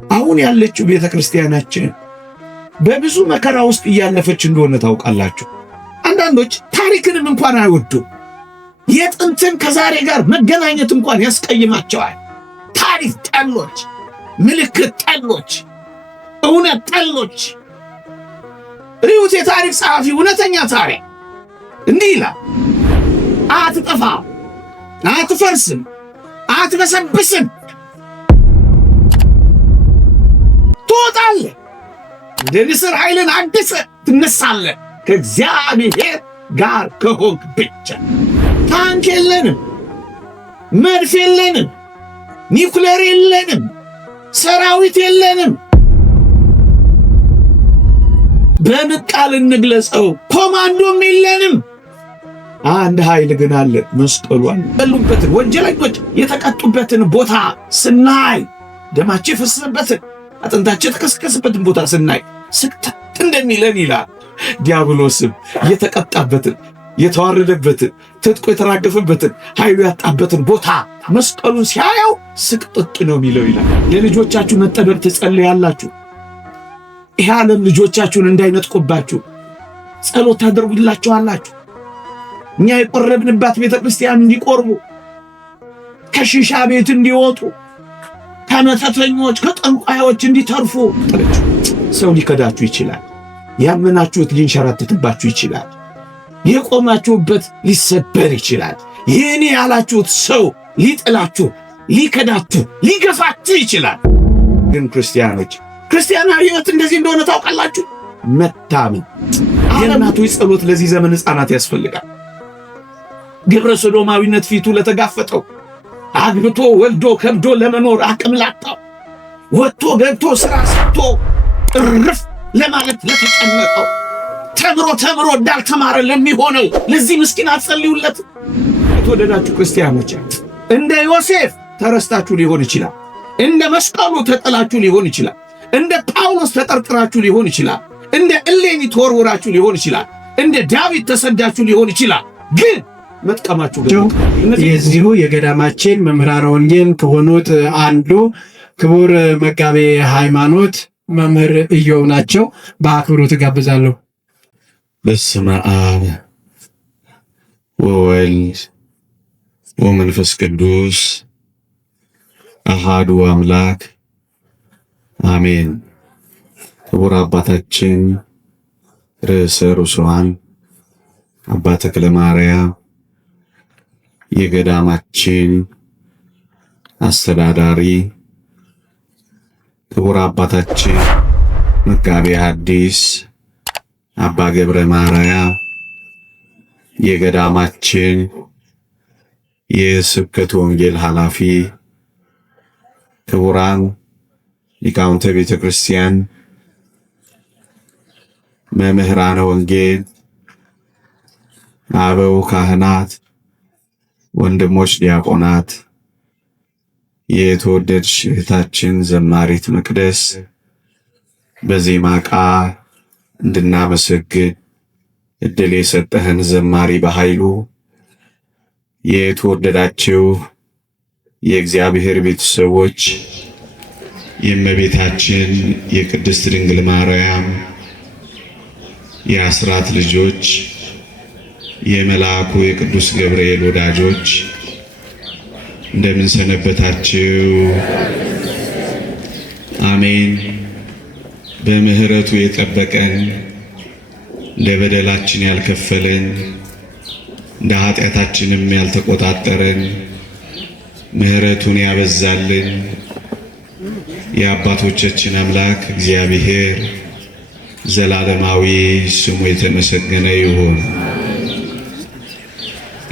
አሁን ያለችው ቤተክርስቲያናችን በብዙ መከራ ውስጥ እያለፈች እንደሆነ ታውቃላችሁ። አንዳንዶች ታሪክንም እንኳን አይወዱም። የጥንትን ከዛሬ ጋር መገናኘት እንኳን ያስቀይማቸዋል። ታሪክ ጠሎች፣ ምልክት ጠሎች፣ እውነት ጠሎች። ሪዩት የታሪክ ጸሐፊ እውነተኛ ታሪክ እንዲህ ይላል፣ አትጠፋም፣ አትፈርስም፣ አትበሰብስም፣ ትወጣለህ፣ እንደ ንስር ኃይልን አድሰህ ትነሳለህ፣ ከእግዚአብሔር ጋር ከሆንክ ብቻ። ታንክ የለንም፣ መድፍ የለንም፣ ኒውክሌር የለንም፣ ሰራዊት የለንም። በምቃል እንግለጸው፣ ኮማንዶም የለንም። አንድ ኃይል ግን አለ፣ መስቀሉ አለ። ያሉበትን ወንጀለኞች የተቀጡበትን ቦታ ስናይ፣ ደማቸው የፈሰሰበትን አጥንታቸው የተከሰከሰበትን ቦታ ስናይ ስቅጥጥ እንደሚለን ይላል። ዲያብሎስም የተቀጣበትን የተዋረደበትን ትጥቆ የተራገፈበትን ኃይሉ ያጣበትን ቦታ መስቀሉን ሲያየው ስቅጥጥ ነው የሚለው ይላል። ለልጆቻችሁ መጠበቅ ትጸልያላችሁ። ይህ ዓለም ልጆቻችሁን እንዳይነጥቁባችሁ ጸሎት ታደርጉላችኋላችሁ። እኛ የቆረብንባት ቤተ ክርስቲያን እንዲቆርቡ፣ ከሺሻ ቤት እንዲወጡ፣ ከመተተኞች ከጠንቋዮች እንዲተርፉ። ሰው ሊከዳችሁ ይችላል። ያመናችሁት ሊንሸራተትባችሁ ይችላል። የቆማችሁበት ሊሰበር ይችላል። የኔ ያላችሁት ሰው ሊጥላችሁ፣ ሊከዳችሁ፣ ሊገፋችሁ ይችላል። ግን ክርስቲያኖች ክርስቲያናዊ ሕይወት እንደዚህ እንደሆነ ታውቃላችሁ። መታመን። የእናቶች ጸሎት ለዚህ ዘመን ሕፃናት ያስፈልጋል። ግብረ ሰዶማዊነት ፊቱ ለተጋፈጠው፣ አግብቶ ወልዶ ከብዶ ለመኖር አቅም ላጣው፣ ወጥቶ ገብቶ ሥራ ሰርቶ እርፍ ለማለት ለተጨነቀው፣ ተምሮ እንዳልተማረ ለሚሆነው ለዚህ ምስኪን አትጸልዩለት? የተወደዳችሁ ክርስቲያኖች እንደ ዮሴፍ ተረስታችሁ ሊሆን ይችላል። እንደ መስቀሉ ተጠላችሁ ሊሆን ይችላል። እንደ ጳውሎስ ተጠርጥራችሁ ሊሆን ይችላል። እንደ እሌኒ ተወርውራችሁ ሊሆን ይችላል። እንደ ዳዊት ተሰዳችሁ ሊሆን ይችላል። ግን መጥቀማችሁ የዚሁ የገዳማችን መምህራነ ወንጌል ከሆኑት አንዱ ክቡር መጋቤ ሃይማኖት መምህር ኢዮብ ናቸው። በአክብሮት ጋብዛለሁ። በስመ አብ ወወልድ ወመንፈስ ቅዱስ አሃዱ አምላክ አሜን። ክቡር አባታችን ርዕሰ ርሱዓን አባ ተክለ ማርያም የገዳማችን አስተዳዳሪ፣ ክቡር አባታችን መጋቤ ሐዲስ አባ ገብረ ማርያም የገዳማችን የስብከተ ወንጌል ኃላፊ፣ ክቡራን ሊቃውንተ ቤተ ክርስቲያን፣ መምህራነ ወንጌል፣ አበው ካህናት፣ ወንድሞች ዲያቆናት፣ የተወደድሽ እህታችን ዘማሪት መቅደስ በዜማ ቃል እንድናመሰግን እድል የሰጠህን ዘማሪ በኃይሉ፣ የተወደዳችሁ የእግዚአብሔር ቤተሰቦች፣ የእመቤታችን የቅድስት ድንግል ማርያም የአስራት ልጆች፣ የመልአኩ የቅዱስ ገብርኤል ወዳጆች እንደምን ሰነበታችሁ? አሜን። በምህረቱ የጠበቀን እንደ በደላችን ያልከፈለን እንደ ኃጢአታችንም ያልተቆጣጠረን ምህረቱን ያበዛልን የአባቶቻችን አምላክ እግዚአብሔር ዘላለማዊ ስሙ የተመሰገነ ይሁን።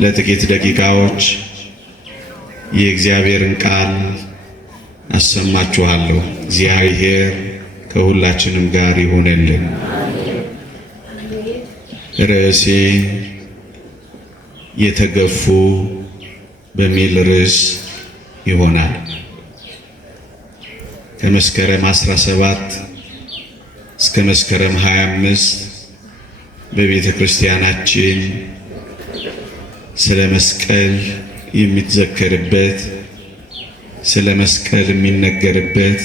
ለጥቂት ደቂቃዎች የእግዚአብሔርን ቃል አሰማችኋለሁ። እግዚአብሔር ከሁላችንም ጋር ይሁንልን። ርዕሴ የተገፉ በሚል ርዕስ ይሆናል። ከመስከረም 17 እስከ መስከረም 25 በቤተ ክርስቲያናችን ስለ መስቀል የሚዘከርበት፣ ስለ መስቀል የሚነገርበት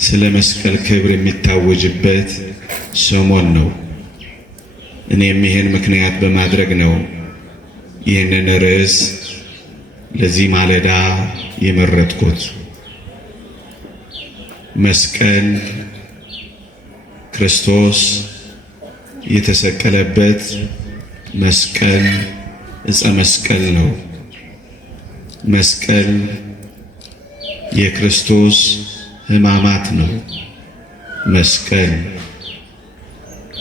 ስለ መስቀል ክብር የሚታወጅበት ሰሞን ነው። እኔም ይህን ምክንያት በማድረግ ነው ይህንን ርዕስ ለዚህ ማለዳ የመረጥኩት። መስቀል ክርስቶስ የተሰቀለበት መስቀል ዕፀ መስቀል ነው። መስቀል የክርስቶስ ሕማማት ነው።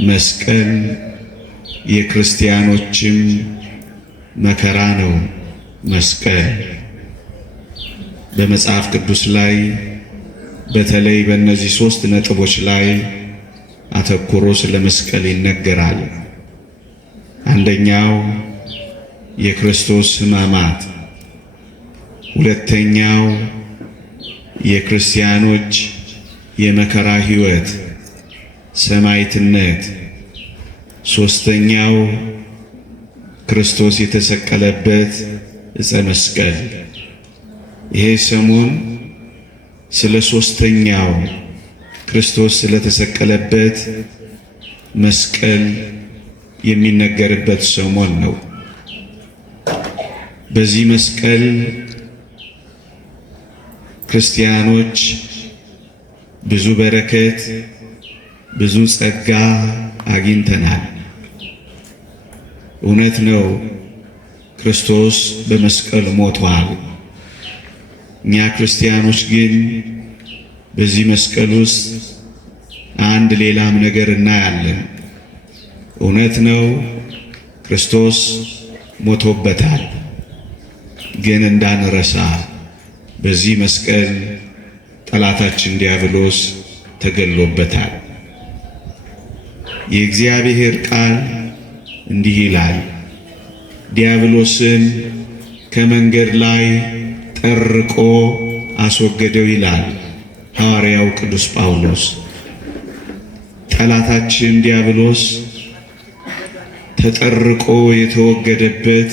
መስቀል የክርስቲያኖችም መከራ ነው። መስቀል በመጽሐፍ ቅዱስ ላይ በተለይ በእነዚህ 3 ነጥቦች ላይ አተኩሮ ስለ መስቀል ይነገራል። አንደኛው የክርስቶስ ሕማማት፣ ሁለተኛው የክርስቲያኖች የመከራ ሕይወት ሰማዕትነት፣ ሶስተኛው ክርስቶስ የተሰቀለበት ዕፀ መስቀል። ይሄ ሰሞን ስለ ሶስተኛው ክርስቶስ ስለተሰቀለበት መስቀል የሚነገርበት ሰሞን ነው። በዚህ መስቀል ክርስቲያኖች ብዙ በረከት፣ ብዙ ጸጋ አግኝተናል። እውነት ነው፣ ክርስቶስ በመስቀል ሞቷል። እኛ ክርስቲያኖች ግን በዚህ መስቀል ውስጥ አንድ ሌላም ነገር እናያለን። እውነት ነው፣ ክርስቶስ ሞቶበታል። ግን እንዳንረሳ በዚህ መስቀል ጠላታችን ዲያብሎስ ተገሎበታል። የእግዚአብሔር ቃል እንዲህ ይላል፣ ዲያብሎስን ከመንገድ ላይ ጠርቆ አስወገደው ይላል ሐዋርያው ቅዱስ ጳውሎስ። ጠላታችን ዲያብሎስ ተጠርቆ የተወገደበት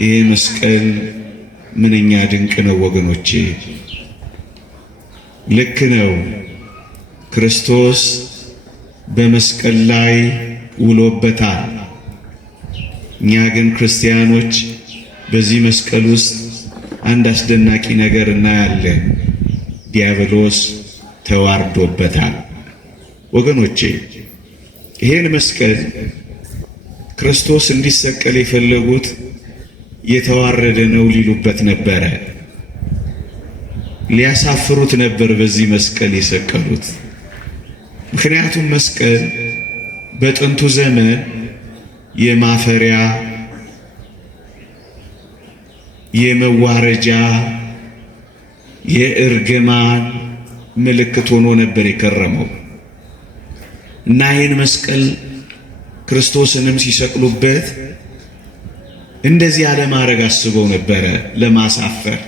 ይሄ መስቀል ምንኛ ድንቅ ነው ወገኖቼ! ልክ ነው፣ ክርስቶስ በመስቀል ላይ ውሎበታል። እኛ ግን ክርስቲያኖች በዚህ መስቀል ውስጥ አንድ አስደናቂ ነገር እናያለን። ዲያብሎስ ተዋርዶበታል። ወገኖቼ ይሄን መስቀል ክርስቶስ እንዲሰቀል የፈለጉት የተዋረደ ነው ሊሉበት ነበረ። ሊያሳፍሩት ነበር በዚህ መስቀል የሰቀሉት። ምክንያቱም መስቀል በጥንቱ ዘመን የማፈሪያ፣ የመዋረጃ፣ የእርግማን ምልክት ሆኖ ነበር የከረመው እና ይህን መስቀል ክርስቶስንም ሲሰቅሉበት እንደዚህ ያለ ማድረግ አስበው ነበረ ለማሳፈር።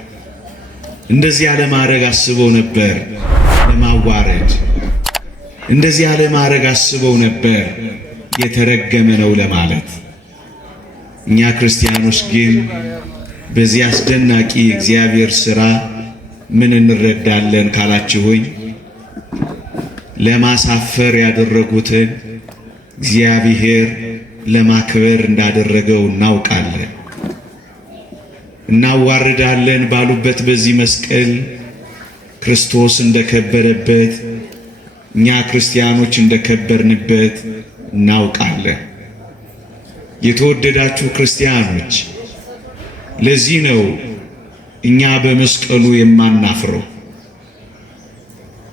እንደዚህ ያለ ማድረግ አስበው ነበር ለማዋረድ። እንደዚህ ያለ ማድረግ አስበው ነበር የተረገመ ነው ለማለት። እኛ ክርስቲያኖች ግን በዚህ አስደናቂ የእግዚአብሔር ሥራ ምን እንረዳለን ካላችሁኝ፣ ለማሳፈር ያደረጉትን እግዚአብሔር ለማክበር እንዳደረገው እናውቃለን። እናዋርዳለን ባሉበት በዚህ መስቀል ክርስቶስ እንደከበረበት፣ እኛ ክርስቲያኖች እንደከበርንበት እናውቃለን። የተወደዳችሁ ክርስቲያኖች፣ ለዚህ ነው እኛ በመስቀሉ የማናፍረው።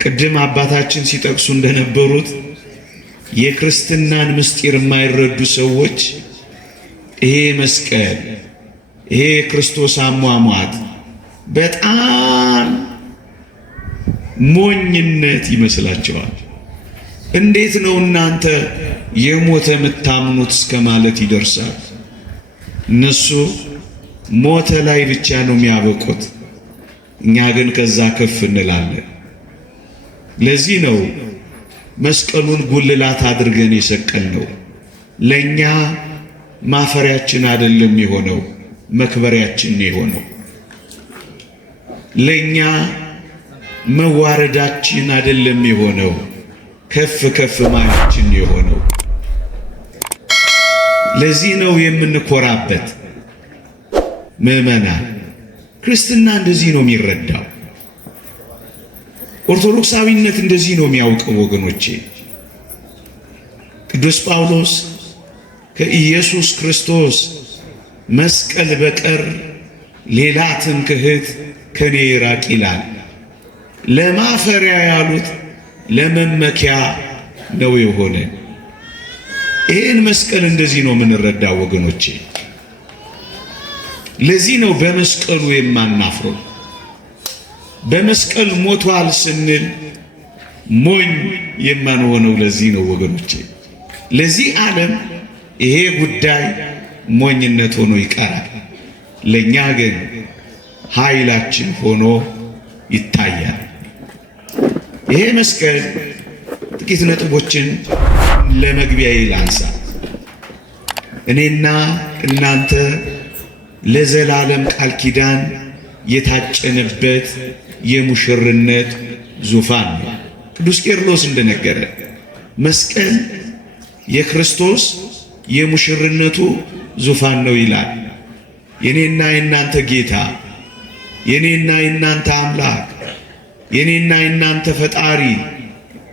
ቅድም አባታችን ሲጠቅሱ እንደነበሩት የክርስትናን ምስጢር የማይረዱ ሰዎች ይሄ መስቀል፣ ይሄ የክርስቶስ አሟሟት በጣም ሞኝነት ይመስላቸዋል። እንዴት ነው እናንተ የሞተ የምታምኑት እስከ ማለት ይደርሳል። እነሱ ሞተ ላይ ብቻ ነው የሚያበቁት፣ እኛ ግን ከዛ ከፍ እንላለን። ለዚህ ነው መስቀሉን ጉልላት አድርገን የሰቀልነው። ለኛ ማፈሪያችን አይደለም የሆነው፣ መክበሪያችን ነው የሆነው። ለኛ መዋረዳችን አይደለም የሆነው፣ ከፍ ከፍ ማለታችን የሆነው። ለዚህ ነው የምንኮራበት። ምዕመናን ክርስትና እንደዚህ ነው የሚረዳው። ኦርቶዶክሳዊነት እንደዚህ ነው የሚያውቀው ወገኖቼ። ቅዱስ ጳውሎስ ከኢየሱስ ክርስቶስ መስቀል በቀር ሌላ ትምክህት ከኔ ይራቅ ይላል። ለማፈሪያ ያሉት ለመመኪያ ነው የሆነ። ይህን መስቀል እንደዚህ ነው የምንረዳው ወገኖቼ። ለዚህ ነው በመስቀሉ የማናፍረው። በመስቀል ሞቷል ስንል ሞኝ የማንሆነው ለዚህ ነው ወገኖቼ። ለዚህ ዓለም ይሄ ጉዳይ ሞኝነት ሆኖ ይቀራል። ለኛ ግን ኃይላችን ሆኖ ይታያል። ይሄ መስቀል ጥቂት ነጥቦችን ለመግቢያ ላንሳ። እኔና እናንተ ለዘላለም ቃል ኪዳን የታጨንበት የሙሽርነት ዙፋን ነው። ቅዱስ ቄርሎስ እንደነገረ መስቀል የክርስቶስ የሙሽርነቱ ዙፋን ነው ይላል። የኔና የናንተ ጌታ፣ የኔና የናንተ አምላክ፣ የኔና የናንተ ፈጣሪ፣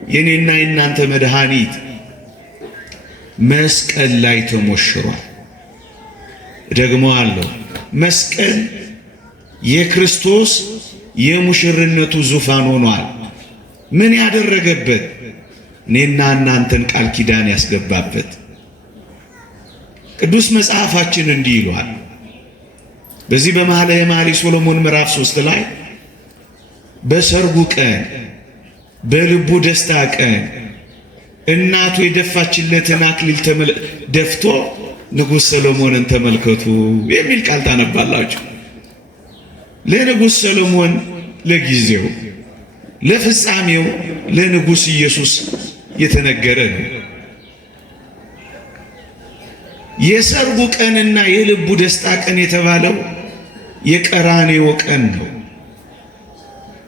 የኔና የናንተ መድኃኒት መስቀል ላይ ተሞሽሯል። ደግሞ አለው መስቀል የክርስቶስ የሙሽርነቱ ዙፋን ሆኗል። ምን ያደረገበት? እኔና እናንተን ቃል ኪዳን ያስገባበት። ቅዱስ መጽሐፋችን እንዲህ ይሏል። በዚህ በመኃልየ መኃልይ ሰሎሞን ምዕራፍ 3 ላይ በሰርጉ ቀን በልቡ ደስታ ቀን እናቱ የደፋችለትን አክሊል ደፍቶ ንጉሥ ሰሎሞንን ተመልከቱ የሚል ቃል ታነባላችሁ። ለንጉሥ ሰሎሞን ለጊዜው፣ ለፍጻሜው ለንጉሥ ኢየሱስ የተነገረ ነው። የሰርጉ ቀንና የልቡ ደስታ ቀን የተባለው የቀራንዮ ቀን ነው።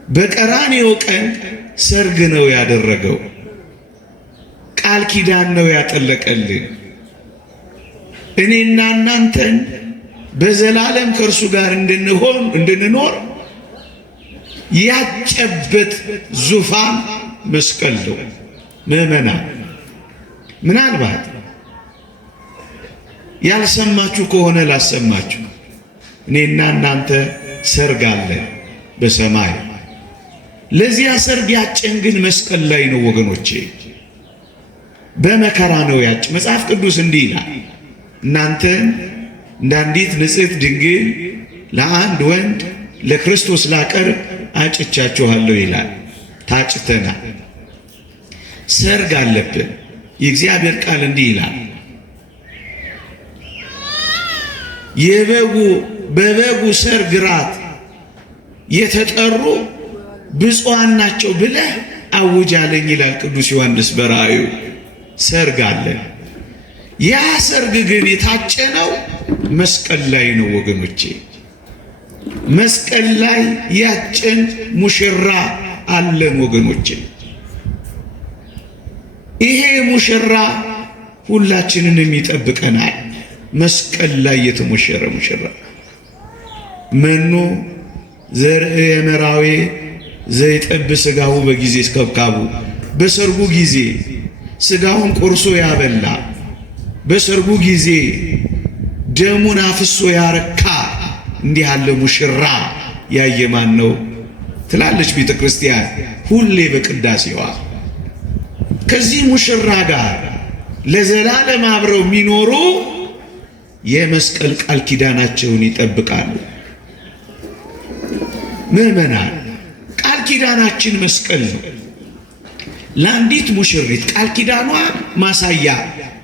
በቀራንዮ ቀን ሰርግ ነው ያደረገው። ቃል ኪዳን ነው ያጠለቀልን። እኔና እናንተን በዘላለም ከእርሱ ጋር እንድንኖር ያጨበት ዙፋን መስቀል ነው። ምዕመናን ምናልባት ያልሰማችሁ ከሆነ ላሰማችሁ። እኔና እናንተ ሰርግ አለን በሰማይ። ለዚያ ሰርግ ያጨን ግን መስቀል ላይ ነው ወገኖቼ። በመከራ ነው ያጭ። መጽሐፍ ቅዱስ እንዲህ ይላል፣ እናንተን እንደ አንዲት ንጽሕት ድንግል ለአንድ ወንድ ለክርስቶስ ላቀርብ አጭቻችኋለሁ ይላል። ታጭተናል። ሰርግ አለብን። የእግዚአብሔር ቃል እንዲህ ይላል፣ በበጉ ሰርግ ራት የተጠሩ ብፁዓን ናቸው ብለህ አውጅ አለኝ ይላል ቅዱስ ዮሐንስ በራእዩ። ሰርግ አለን። ያ ሰርግ ግን የታጨነው መስቀል ላይ ነው ወገኖቼ። መስቀል ላይ ያጨን ሙሽራ አለን ወገኖቼ። ይሄ ሙሽራ ሁላችንንም ይጠብቀናል። መስቀል ላይ የተሞሸረ ሙሽራ መኑ ዘርእ የመራዌ ዘይጠብ ሥጋው በጊዜ እስከብካቡ። በሰርጉ ጊዜ ሥጋውን ቆርሶ ያበላ፣ በሰርጉ ጊዜ ደሙን አፍሶ ያረካ እንዲህ ያለ ሙሽራ ያየ ማን ነው ትላለች ቤተ ክርስቲያን ሁሌ በቅዳሴዋ። ከዚህ ሙሽራ ጋር ለዘላለም አብረው የሚኖሩ የመስቀል ቃል ኪዳናቸውን ይጠብቃሉ። ምዕመናን ቃል ኪዳናችን መስቀል ነው። ለአንዲት ሙሽሪት ቃል ኪዳኗ ማሳያ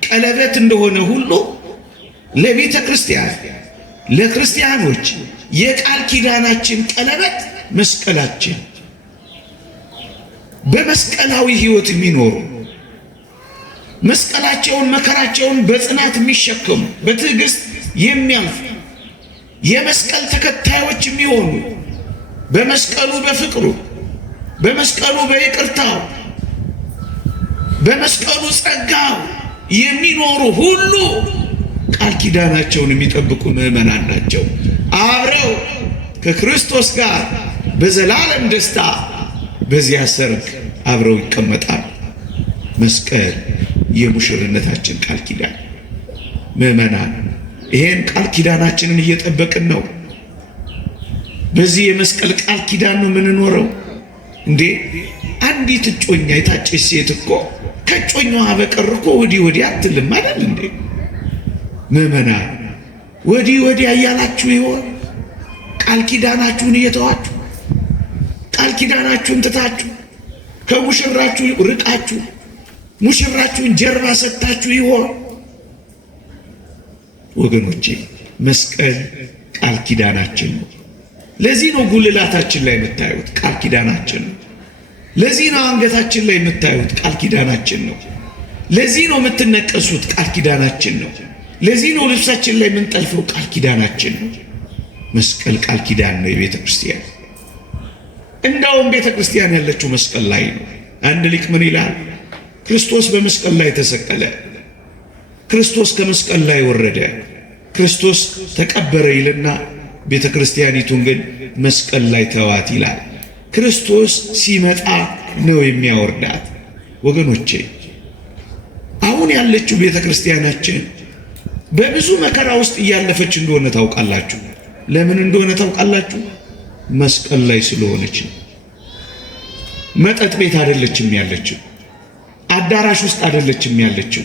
ቀለበት እንደሆነ ሁሉ ለቤተ ክርስቲያን ለክርስቲያኖች የቃል ኪዳናችን ቀለበት መስቀላችን። በመስቀላዊ ሕይወት የሚኖሩ መስቀላቸውን መከራቸውን በጽናት የሚሸከሙ በትዕግስት የሚያልፉ የመስቀል ተከታዮች የሚሆኑ በመስቀሉ በፍቅሩ በመስቀሉ በይቅርታው በመስቀሉ ጸጋው የሚኖሩ ሁሉ ቃል ኪዳናቸውን የሚጠብቁ ምዕመናን ናቸው። አብረው ከክርስቶስ ጋር በዘላለም ደስታ በዚያ ሰርግ አብረው ይቀመጣሉ። መስቀል የሙሽርነታችን ቃል ኪዳን። ምዕመናን ይሄን ቃል ኪዳናችንን እየጠበቅን ነው። በዚህ የመስቀል ቃል ኪዳን ነው የምንኖረው። እንዴ አንዲት እጮኛ የታጨች ሴት እኮ ከጮኛዋ በቀር እኮ ወዲህ ወዲህ አትልም አይደል እንዴ? ምዕመናን ወዲህ ወዲህ እያላችሁ ይሆን? ቃል ኪዳናችሁን እየተዋችሁ ቃል ኪዳናችሁን ትታችሁ ከሙሽራችሁ ርቃችሁ ሙሽራችሁን ጀርባ ሰጥታችሁ ይሆን? ወገኖቼ መስቀል ቃል ኪዳናችን ነው። ለዚህ ነው ጉልላታችን ላይ የምታዩት ቃል ኪዳናችን ነው። ለዚህ ነው አንገታችን ላይ የምታዩት ቃል ኪዳናችን ነው። ለዚህ ነው የምትነቀሱት ቃል ኪዳናችን ነው። ለዚህ ነው ልብሳችን ላይ የምንጠልፈው ቃል ኪዳናችን ነው። መስቀል ቃል ኪዳን ነው የቤተ ክርስቲያን። እንደውም ቤተ ክርስቲያን ያለችው መስቀል ላይ ነው። አንድ ሊቅ ምን ይላል? ክርስቶስ በመስቀል ላይ ተሰቀለ፣ ክርስቶስ ከመስቀል ላይ ወረደ፣ ክርስቶስ ተቀበረ ይልና ቤተ ክርስቲያኒቱን ግን መስቀል ላይ ተዋት ይላል። ክርስቶስ ሲመጣ ነው የሚያወርዳት። ወገኖቼ አሁን ያለችው ቤተ ክርስቲያናችን በብዙ መከራ ውስጥ እያለፈች እንደሆነ ታውቃላችሁ። ለምን እንደሆነ ታውቃላችሁ? መስቀል ላይ ስለሆነች። መጠጥ ቤት አይደለችም ያለችው፣ አዳራሽ ውስጥ አይደለችም ያለችው፣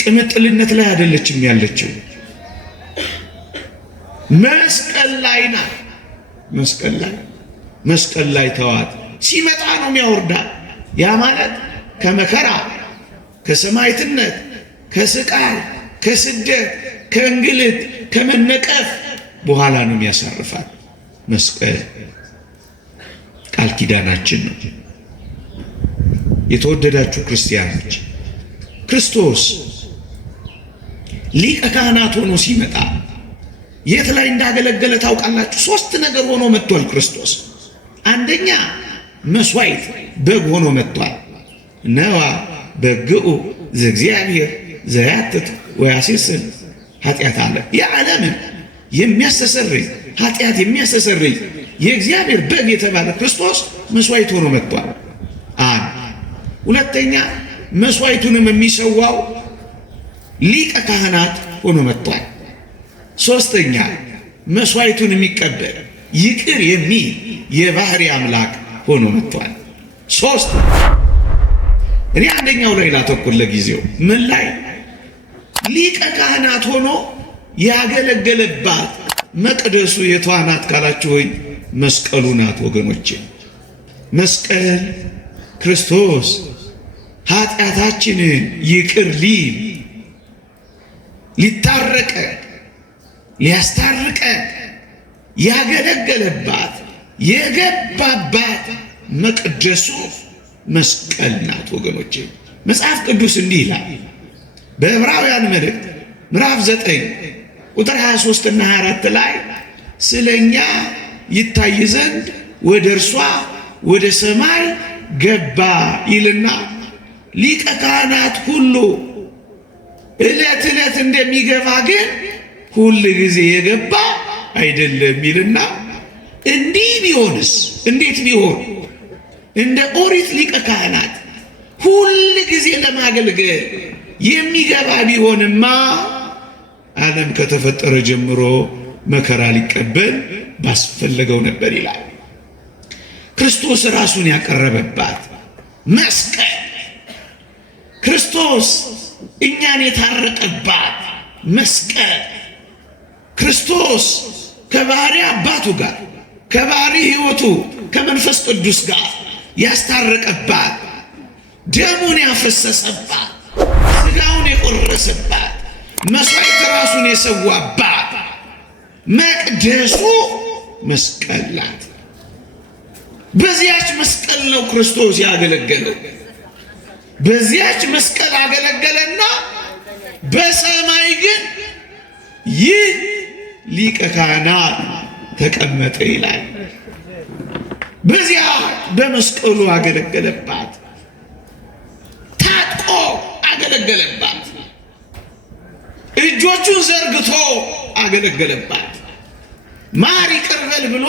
ቅምጥልነት ላይ አይደለችም ያለችው፣ መስቀል ላይ ናት። መስቀል ላይ ተዋት። ሲመጣ ነው የሚያወርዳት። ያ ማለት ከመከራ ከሰማዕትነት ከስቃይ ከስደት ከእንግልት ከመነቀፍ በኋላ ነው የሚያሳርፋት። መስቀል ቃል ኪዳናችን ነው። የተወደዳችሁ ክርስቲያኖች ክርስቶስ ሊቀ ካህናት ሆኖ ሲመጣ የት ላይ እንዳገለገለ ታውቃላችሁ? ሶስት ነገር ሆኖ መጥቷል ክርስቶስ። አንደኛ መስዋዕት በግ ሆኖ መጥቷል። ነዋ በግኡ ዘእግዚአብሔር ዘያትት ወያሴስን ኃጢአት አለ። የዓለምን የሚያስተሰርይ ኃጢአት የሚያስተሰርይ የእግዚአብሔር በግ የተባለ ክርስቶስ መስዋዕት ሆኖ መጥቷል። ሁለተኛ መስዋዕቱንም የሚሰዋው ሊቀ ካህናት ሆኖ መጥቷል። ሶስተኛ መስዋዕቱን የሚቀበል ይቅር የሚል የባህሪ አምላክ ሆኖ መጥቷል። ሶስት እኔ አንደኛው ላይ ላተኩር ለጊዜው። ምን ላይ? ሊቀ ካህናት ሆኖ ያገለገለባት መቅደሱ የቷ ናት ካላችሁኝ፣ መስቀሉ ናት ወገኖቼ። መስቀል ክርስቶስ ኃጢአታችንን ይቅር ሊታረቀን ሊያስታርቀን ያገለገለባት የገባባት መቅደሱ መስቀል ናት ወገኖቼ። መጽሐፍ ቅዱስ እንዲህ ይላል በዕብራውያን መልእክት ምዕራፍ 9 ቁጥር 23 እና 24 ላይ ስለኛ ይታይ ዘንድ ወደ እርሷ ወደ ሰማይ ገባ ይልና ሊቀ ካህናት ሁሉ ዕለት ዕለት እንደሚገባ ግን ሁል ጊዜ የገባ አይደለም ይልና እንዲህ ቢሆንስ እንዴት ቢሆን እንደ ኦሪት ሊቀ ካህናት ሁል ጊዜ ለማገልገል የሚገባ ቢሆንማ ዓለም ከተፈጠረ ጀምሮ መከራ ሊቀበል ባስፈለገው ነበር ይላል። ክርስቶስ ራሱን ያቀረበባት መስቀል፣ ክርስቶስ እኛን የታረቀባት መስቀል፣ ክርስቶስ ከባህሪ አባቱ ጋር ከባህሪ ሕይወቱ ከመንፈስ ቅዱስ ጋር ያስታረቀባት፣ ደሙን ያፈሰሰባት፣ ሥጋውን የቆረሰባት፣ መስዋዕት ራሱን የሰዋባት መቅደሱ መስቀል ናት። በዚያች መስቀል ነው ክርስቶስ ያገለገለው። በዚያች መስቀል አገለገለና በሰማይ ግን ይህ ሊቀ ካህናት ተቀመጠ ይላል። በዚያ በመስቀሉ አገለገለባት። ታጥቆ አገለገለባት። እጆቹን ዘርግቶ አገለገለባት። ማር ይቅር በል ብሎ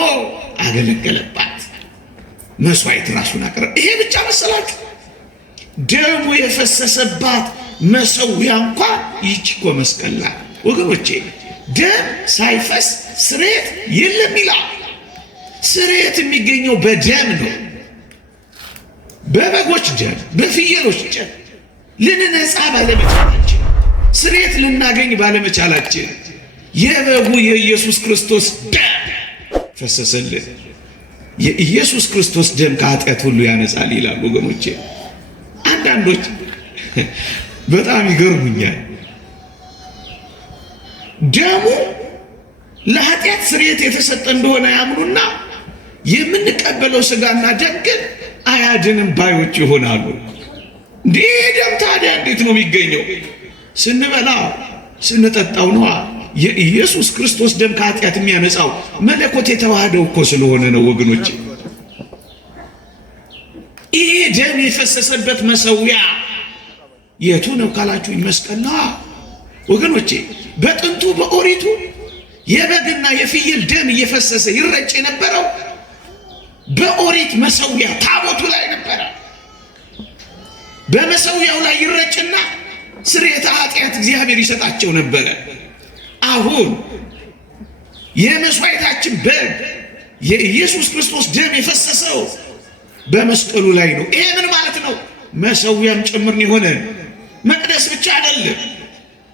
አገለገለባት። መስዋዕት ራሱን አቀረበ። ይሄ ብቻ መሰላችሁ? ደሙ የፈሰሰባት መሰዊያ እንኳን ይህች እኮ መስቀል ናት ወገኖቼ። ደም ሳይፈስ ስርየት የለም ይላል። ስርየት የሚገኘው በደም ነው። በበጎች ደም፣ በፍየሎች ደም ልንነጻ ባለመቻላችን፣ ስርየት ልናገኝ ባለመቻላችን የበጉ የኢየሱስ ክርስቶስ ደም ፈሰሰልን። የኢየሱስ ክርስቶስ ደም ከኃጢአት ሁሉ ያነጻል ይላል ወገኖቼ። አንዳንዶች በጣም ይገርሙኛል። ደሙ ለኃጢአት ስርየት የተሰጠ እንደሆነ ያምኑና የምንቀበለው ስጋና ደም ግን አያድንም ባዮች ይሆናሉ። እንዲህ ደም ታዲያ እንዴት ነው የሚገኘው? ስንበላው ስንጠጣው ነዋ። የኢየሱስ ክርስቶስ ደም ከኃጢአት የሚያነጻው መለኮት የተዋህደው እኮ ስለሆነ ነው ወገኖች። ይህ ደም የፈሰሰበት መሰዊያ የቱ ነው ካላችሁኝ፣ መስቀል ነዋ ወገኖቼ። በጥንቱ በኦሪቱ የበግና የፍየል ደም እየፈሰሰ ይረጭ የነበረው በኦሪት መሰዊያ ታቦቱ ላይ ነበረ። በመሰዊያው ላይ ይረጭና ስርየተ ኃጢአት እግዚአብሔር ይሰጣቸው ነበረ። አሁን የመስዋዕታችን በግ የኢየሱስ ክርስቶስ ደም የፈሰሰው በመስቀሉ ላይ ነው። ይሄ ምን ማለት ነው? መሰዊያም ጭምር የሆነ መቅደስ ብቻ አይደለም።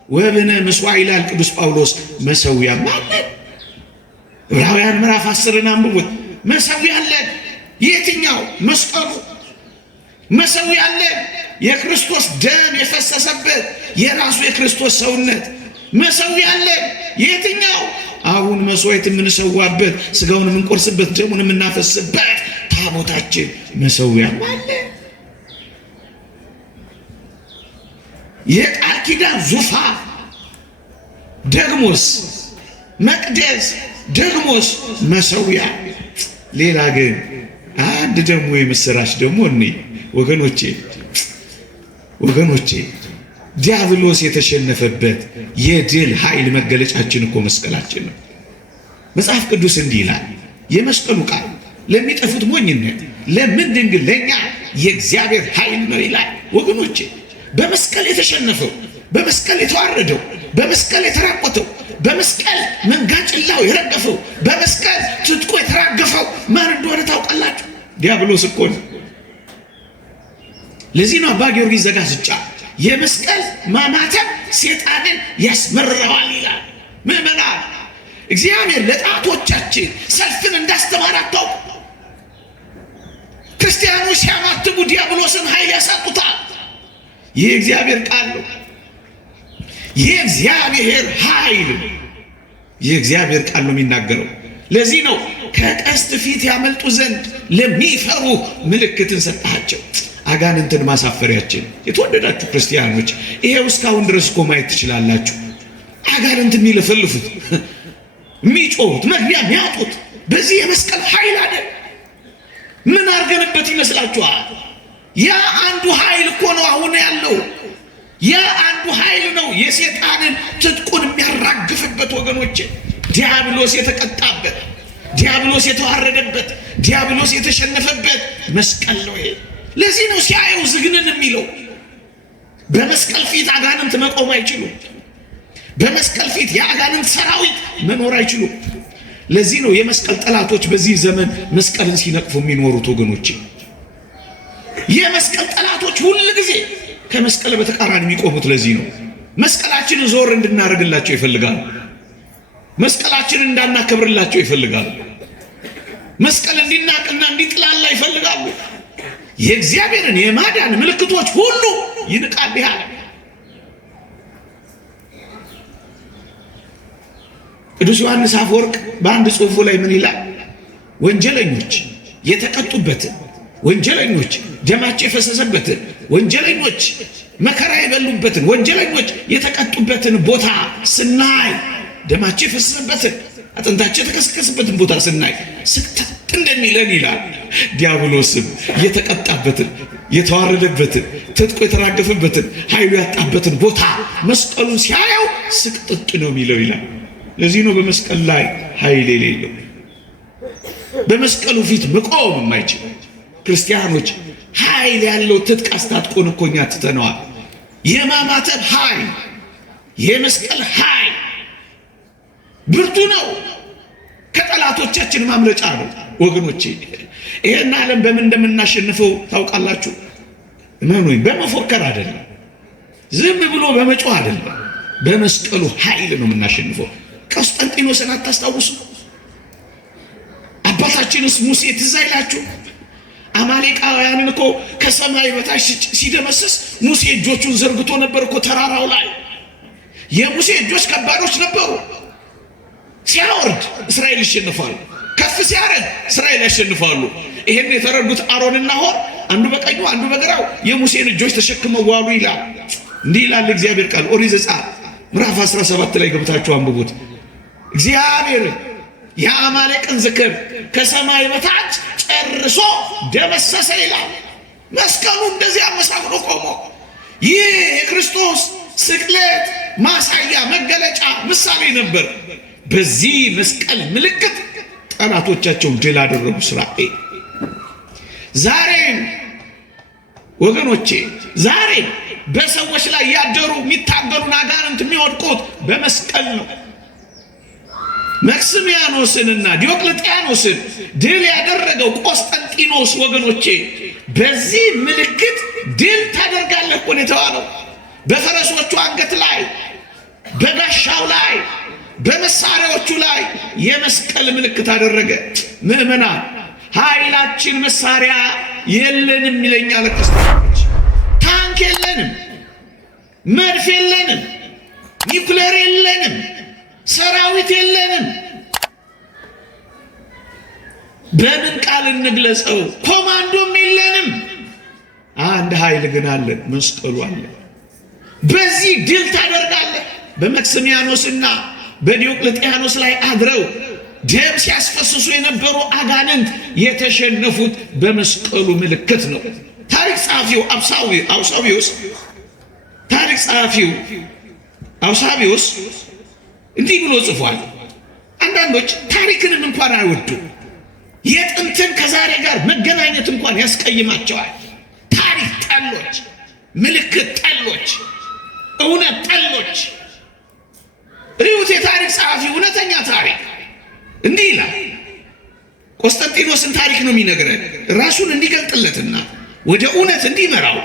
ወብነ ምስዋዕ ይላል ቅዱስ ጳውሎስ። መሰዊያም አለን። ዕብራውያን ምዕራፍ 10 አንብቡት። መሰዊያ አለን። የትኛው? መስቀሉ። መሰዊያ አለን። የክርስቶስ ደም የፈሰሰበት የራሱ የክርስቶስ ሰውነት መሰዊያ አለን። የትኛው? አሁን መስዋዕት የምንሰዋበት፣ ስጋውን የምንቆርስበት፣ ደሙን የምናፈስበት ታቦታችን መሰዊያም አለ። የቃል ኪዳን ዙፋን፣ ደግሞስ መቅደስ፣ ደግሞስ መሰዊያ። ሌላ ግን አንድ ደግሞ የምስራች ደግሞ እኔ ወገኖቼ ዲያብሎስ የተሸነፈበት የድል ኃይል መገለጫችን እኮ መስቀላችን ነው። መጽሐፍ ቅዱስ እንዲህ ይላል፣ የመስቀሉ ቃል ለሚጠፉት ሞኝነት፣ ለምንድን ግን ለእኛ የእግዚአብሔር ኃይል ነው ይላል ወገኖቼ። በመስቀል የተሸነፈው፣ በመስቀል የተዋረደው፣ በመስቀል የተራቆተው፣ በመስቀል መንጋጭላው የረገፈው፣ በመስቀል ትጥቆ የተራገፈው ማን እንደሆነ ታውቃላችሁ? ዲያብሎስ እኮ ነው። ለዚህ ነው አባ ጊዮርጊስ ዘጋስጫ የመስቀል ማማተብ ሴጣንን ያስመርረዋል ይላል። ምዕመናን፣ እግዚአብሔር ለጣቶቻችን ሰልፍን እንዳስተማር አታውቁ? ክርስቲያኖች ሲያማትቡ ዲያብሎስን ኃይል ያሳጡታል። ይህ እግዚአብሔር ቃል ነው። ይህ እግዚአብሔር ኃይል ነው። ይህ እግዚአብሔር ቃል ነው የሚናገረው። ለዚህ ነው ከቀስት ፊት ያመልጡ ዘንድ ለሚፈሩ ምልክትን ሰጣቸው። አጋንንትን ማሳፈሪያችን። የተወደዳችሁ ክርስቲያኖች ይሄው እስካሁን ድረስ እኮ ማየት ትችላላችሁ። አጋንንት የሚለፈልፉት የሚጮሁት መግቢያ የሚያጡት በዚህ የመስቀል ኃይል አይደል? ምን አድርገንበት ይመስላችኋል? ያ አንዱ ኃይል እኮ ነው አሁን ያለው። ያ አንዱ ኃይል ነው የሴጣንን ትጥቁን የሚያራግፍበት ወገኖቼ። ዲያብሎስ የተቀጣበት፣ ዲያብሎስ የተዋረደበት፣ ዲያብሎስ የተሸነፈበት መስቀል ነው ይሄ። ለዚህ ነው ሲያየው ዝግንን የሚለው። በመስቀል ፊት አጋንንት መቆም አይችሉም። በመስቀል ፊት የአጋንንት ሰራዊት መኖር አይችሉም። ለዚህ ነው የመስቀል ጠላቶች በዚህ ዘመን መስቀልን ሲነቅፉ የሚኖሩት ወገኖቼ። የመስቀል ጠላቶች ሁል ጊዜ ከመስቀል በተቃራኒ የሚቆሙት ለዚህ ነው። መስቀላችንን ዞር እንድናደርግላቸው ይፈልጋሉ። መስቀላችንን እንዳናከብርላቸው ይፈልጋሉ። መስቀል እንዲናቅና እንዲጥላላ ይፈልጋሉ። የእግዚአብሔርን የማዳን ምልክቶች ሁሉ ይንቃል ያለ ቅዱስ ዮሐንስ አፈወርቅ በአንድ ጽሑፉ ላይ ምን ይላል? ወንጀለኞች የተቀጡበትን፣ ወንጀለኞች ደማቸው የፈሰሰበትን፣ ወንጀለኞች መከራ የበሉበትን፣ ወንጀለኞች የተቀጡበትን ቦታ ስናይ፣ ደማቸው የፈሰሰበትን፣ አጥንታቸው የተከሰከሰበትን ቦታ ስናይ ስቅጥጥ እንደሚለን ይላል። ዲያብሎስም የተቀጣበትን የተዋረደበትን ትጥቆ የተራገፈበትን ኃይሉ ያጣበትን ቦታ መስቀሉን ሲያየው ስቅጥጥ ነው የሚለው ይላል። ለዚህ ነው በመስቀል ላይ ኃይል የሌለው በመስቀሉ ፊት መቆም የማይችል ክርስቲያኖች ኃይል ያለው ትጥቅ አስታጥቆን እኮ እኛ ትተነዋል። የማማተብ ኃይል የመስቀል ኃይል ብርቱ ነው። ከጠላቶቻችን ማምለጫ ነው ወገኖቼ። ይሄን ዓለም በምን እንደምናሸንፈው ታውቃላችሁ? እመኑኝ፣ በመፎከር አይደለም፣ ዝም ብሎ በመጮህ አይደለም፣ በመስቀሉ ኃይል ነው የምናሸንፈው። ቆስጠንጢኖስን አታስታውሱ? አባታችንስ ሙሴ ትዝ አይላችሁ? አማሌቃውያንን እኮ ከሰማይ በታች ሲደመስስ ሙሴ እጆቹን ዘርግቶ ነበር እኮ ተራራው ላይ። የሙሴ እጆች ከባዶች ነበሩ። ሲያወርድ እስራኤል ይሸንፋሉ፣ ከፍ ሲያረግ እስራኤል ያሸንፋሉ። ይሄን የተረዱት አሮንና ሆር አንዱ በቀኙ አንዱ በግራው የሙሴን እጆች ተሸክመው ዋሉ ይላል። እንዲህ ይላል እግዚአብሔር ቃል ኦሪት ዘጸአት ምዕራፍ 17 ላይ ገብታችሁ አንብቡት። እግዚአብሔር የአማሌቅን ዝክር ከሰማይ በታች ጨርሶ ደመሰሰ ይላል። መስቀሉ እንደዚህ አመሳቅሎ ቆሞ ይህ የክርስቶስ ስቅለት ማሳያ መገለጫ ምሳሌ ነበር። በዚህ መስቀል ምልክት ጠላቶቻቸውን ድል አደረጉ። እስራኤል ዛሬም ወገኖቼ ዛሬም በሰዎች ላይ ያደሩ የሚታገሉን አጋንንት የሚወድቁት በመስቀል ነው። መክስሚያኖስንና ዲዮቅልጥያኖስን ድል ያደረገው ቆስጠንጢኖስ ወገኖቼ በዚህ ምልክት ድል ታደርጋለህ እኮ ነው የተባለው። በፈረሶቹ አንገት ላይ፣ በጋሻው ላይ፣ በመሳሪያዎቹ ላይ የመስቀል ምልክት አደረገ። ምእመናን ኃይላችን መሳሪያ የለንም ይለኛል ክርስቲያኖች። ታንክ የለንም፣ መድፍ የለንም፣ ኒውክሌር የለንም፣ ሰራዊት የለንም። በምን ቃል እንግለጸው? ኮማንዶም የለንም። አንድ ኃይል ግን አለን፣ መስቀሉ አለ። በዚህ ድል ታደርጋለህ። በመክስሚያኖስና በዲዮቅልጥያኖስ ላይ አድረው ደም ሲያስፈስሱ የነበሩ አጋንንት የተሸነፉት በመስቀሉ ምልክት ነው። ታሪክ ጸሐፊው አውሳቢዮስ እንዲህ ብሎ ጽፏል። አንዳንዶች ታሪክንም እንኳን አይወዱ፣ የጥንትን ከዛሬ ጋር መገናኘት እንኳን ያስቀይማቸዋል። ታሪክ ጠሎች፣ ምልክት ጠሎች፣ እውነት ጠሎች። ሪዩት የታሪክ ጸሐፊ እውነተኛ ታሪክ እንዲህ ይላል። ቆስጠንጢኖስን ታሪክ ነው የሚነግረን ራሱን እንዲገልጥለትና ወደ እውነት እንዲመራው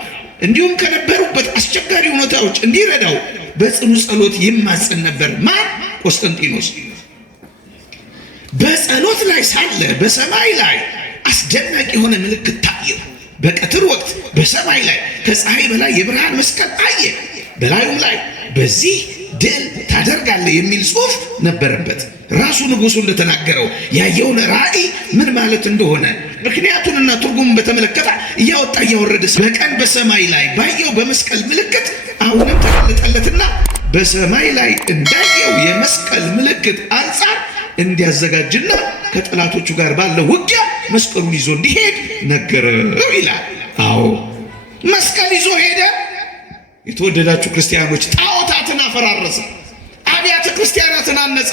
እንዲሁም ከነበሩበት አስቸጋሪ ሁኔታዎች እንዲረዳው በጽኑ ጸሎት ይማጸን ነበር። ማን? ቆስጠንጢኖስ። በጸሎት ላይ ሳለ በሰማይ ላይ አስደናቂ የሆነ ምልክት ታየው። በቀትር ወቅት በሰማይ ላይ ከፀሐይ በላይ የብርሃን መስቀል አየ። በላዩም ላይ በዚህ ድል ታደርጋለህ የሚል ጽሑፍ ነበረበት። ራሱ ንጉሡ እንደተናገረው ያየውን ራእይ ምን ማለት እንደሆነ ምክንያቱንና ትርጉሙን በተመለከተ እያወጣ እያወረደ በቀን በሰማይ ላይ ባየው በመስቀል ምልክት አሁንም ተገለጠለትና በሰማይ ላይ እንዳየው የመስቀል ምልክት አንጻር እንዲያዘጋጅና ከጠላቶቹ ጋር ባለው ውጊያ መስቀሉን ይዞ እንዲሄድ ነገረው ይላል። አዎ መስቀል ይዞ ሄደ። የተወደዳችሁ ክርስቲያኖች ጣዖታትን አፈራረሰ፣ አብያተ ክርስቲያናትን አነጸ፣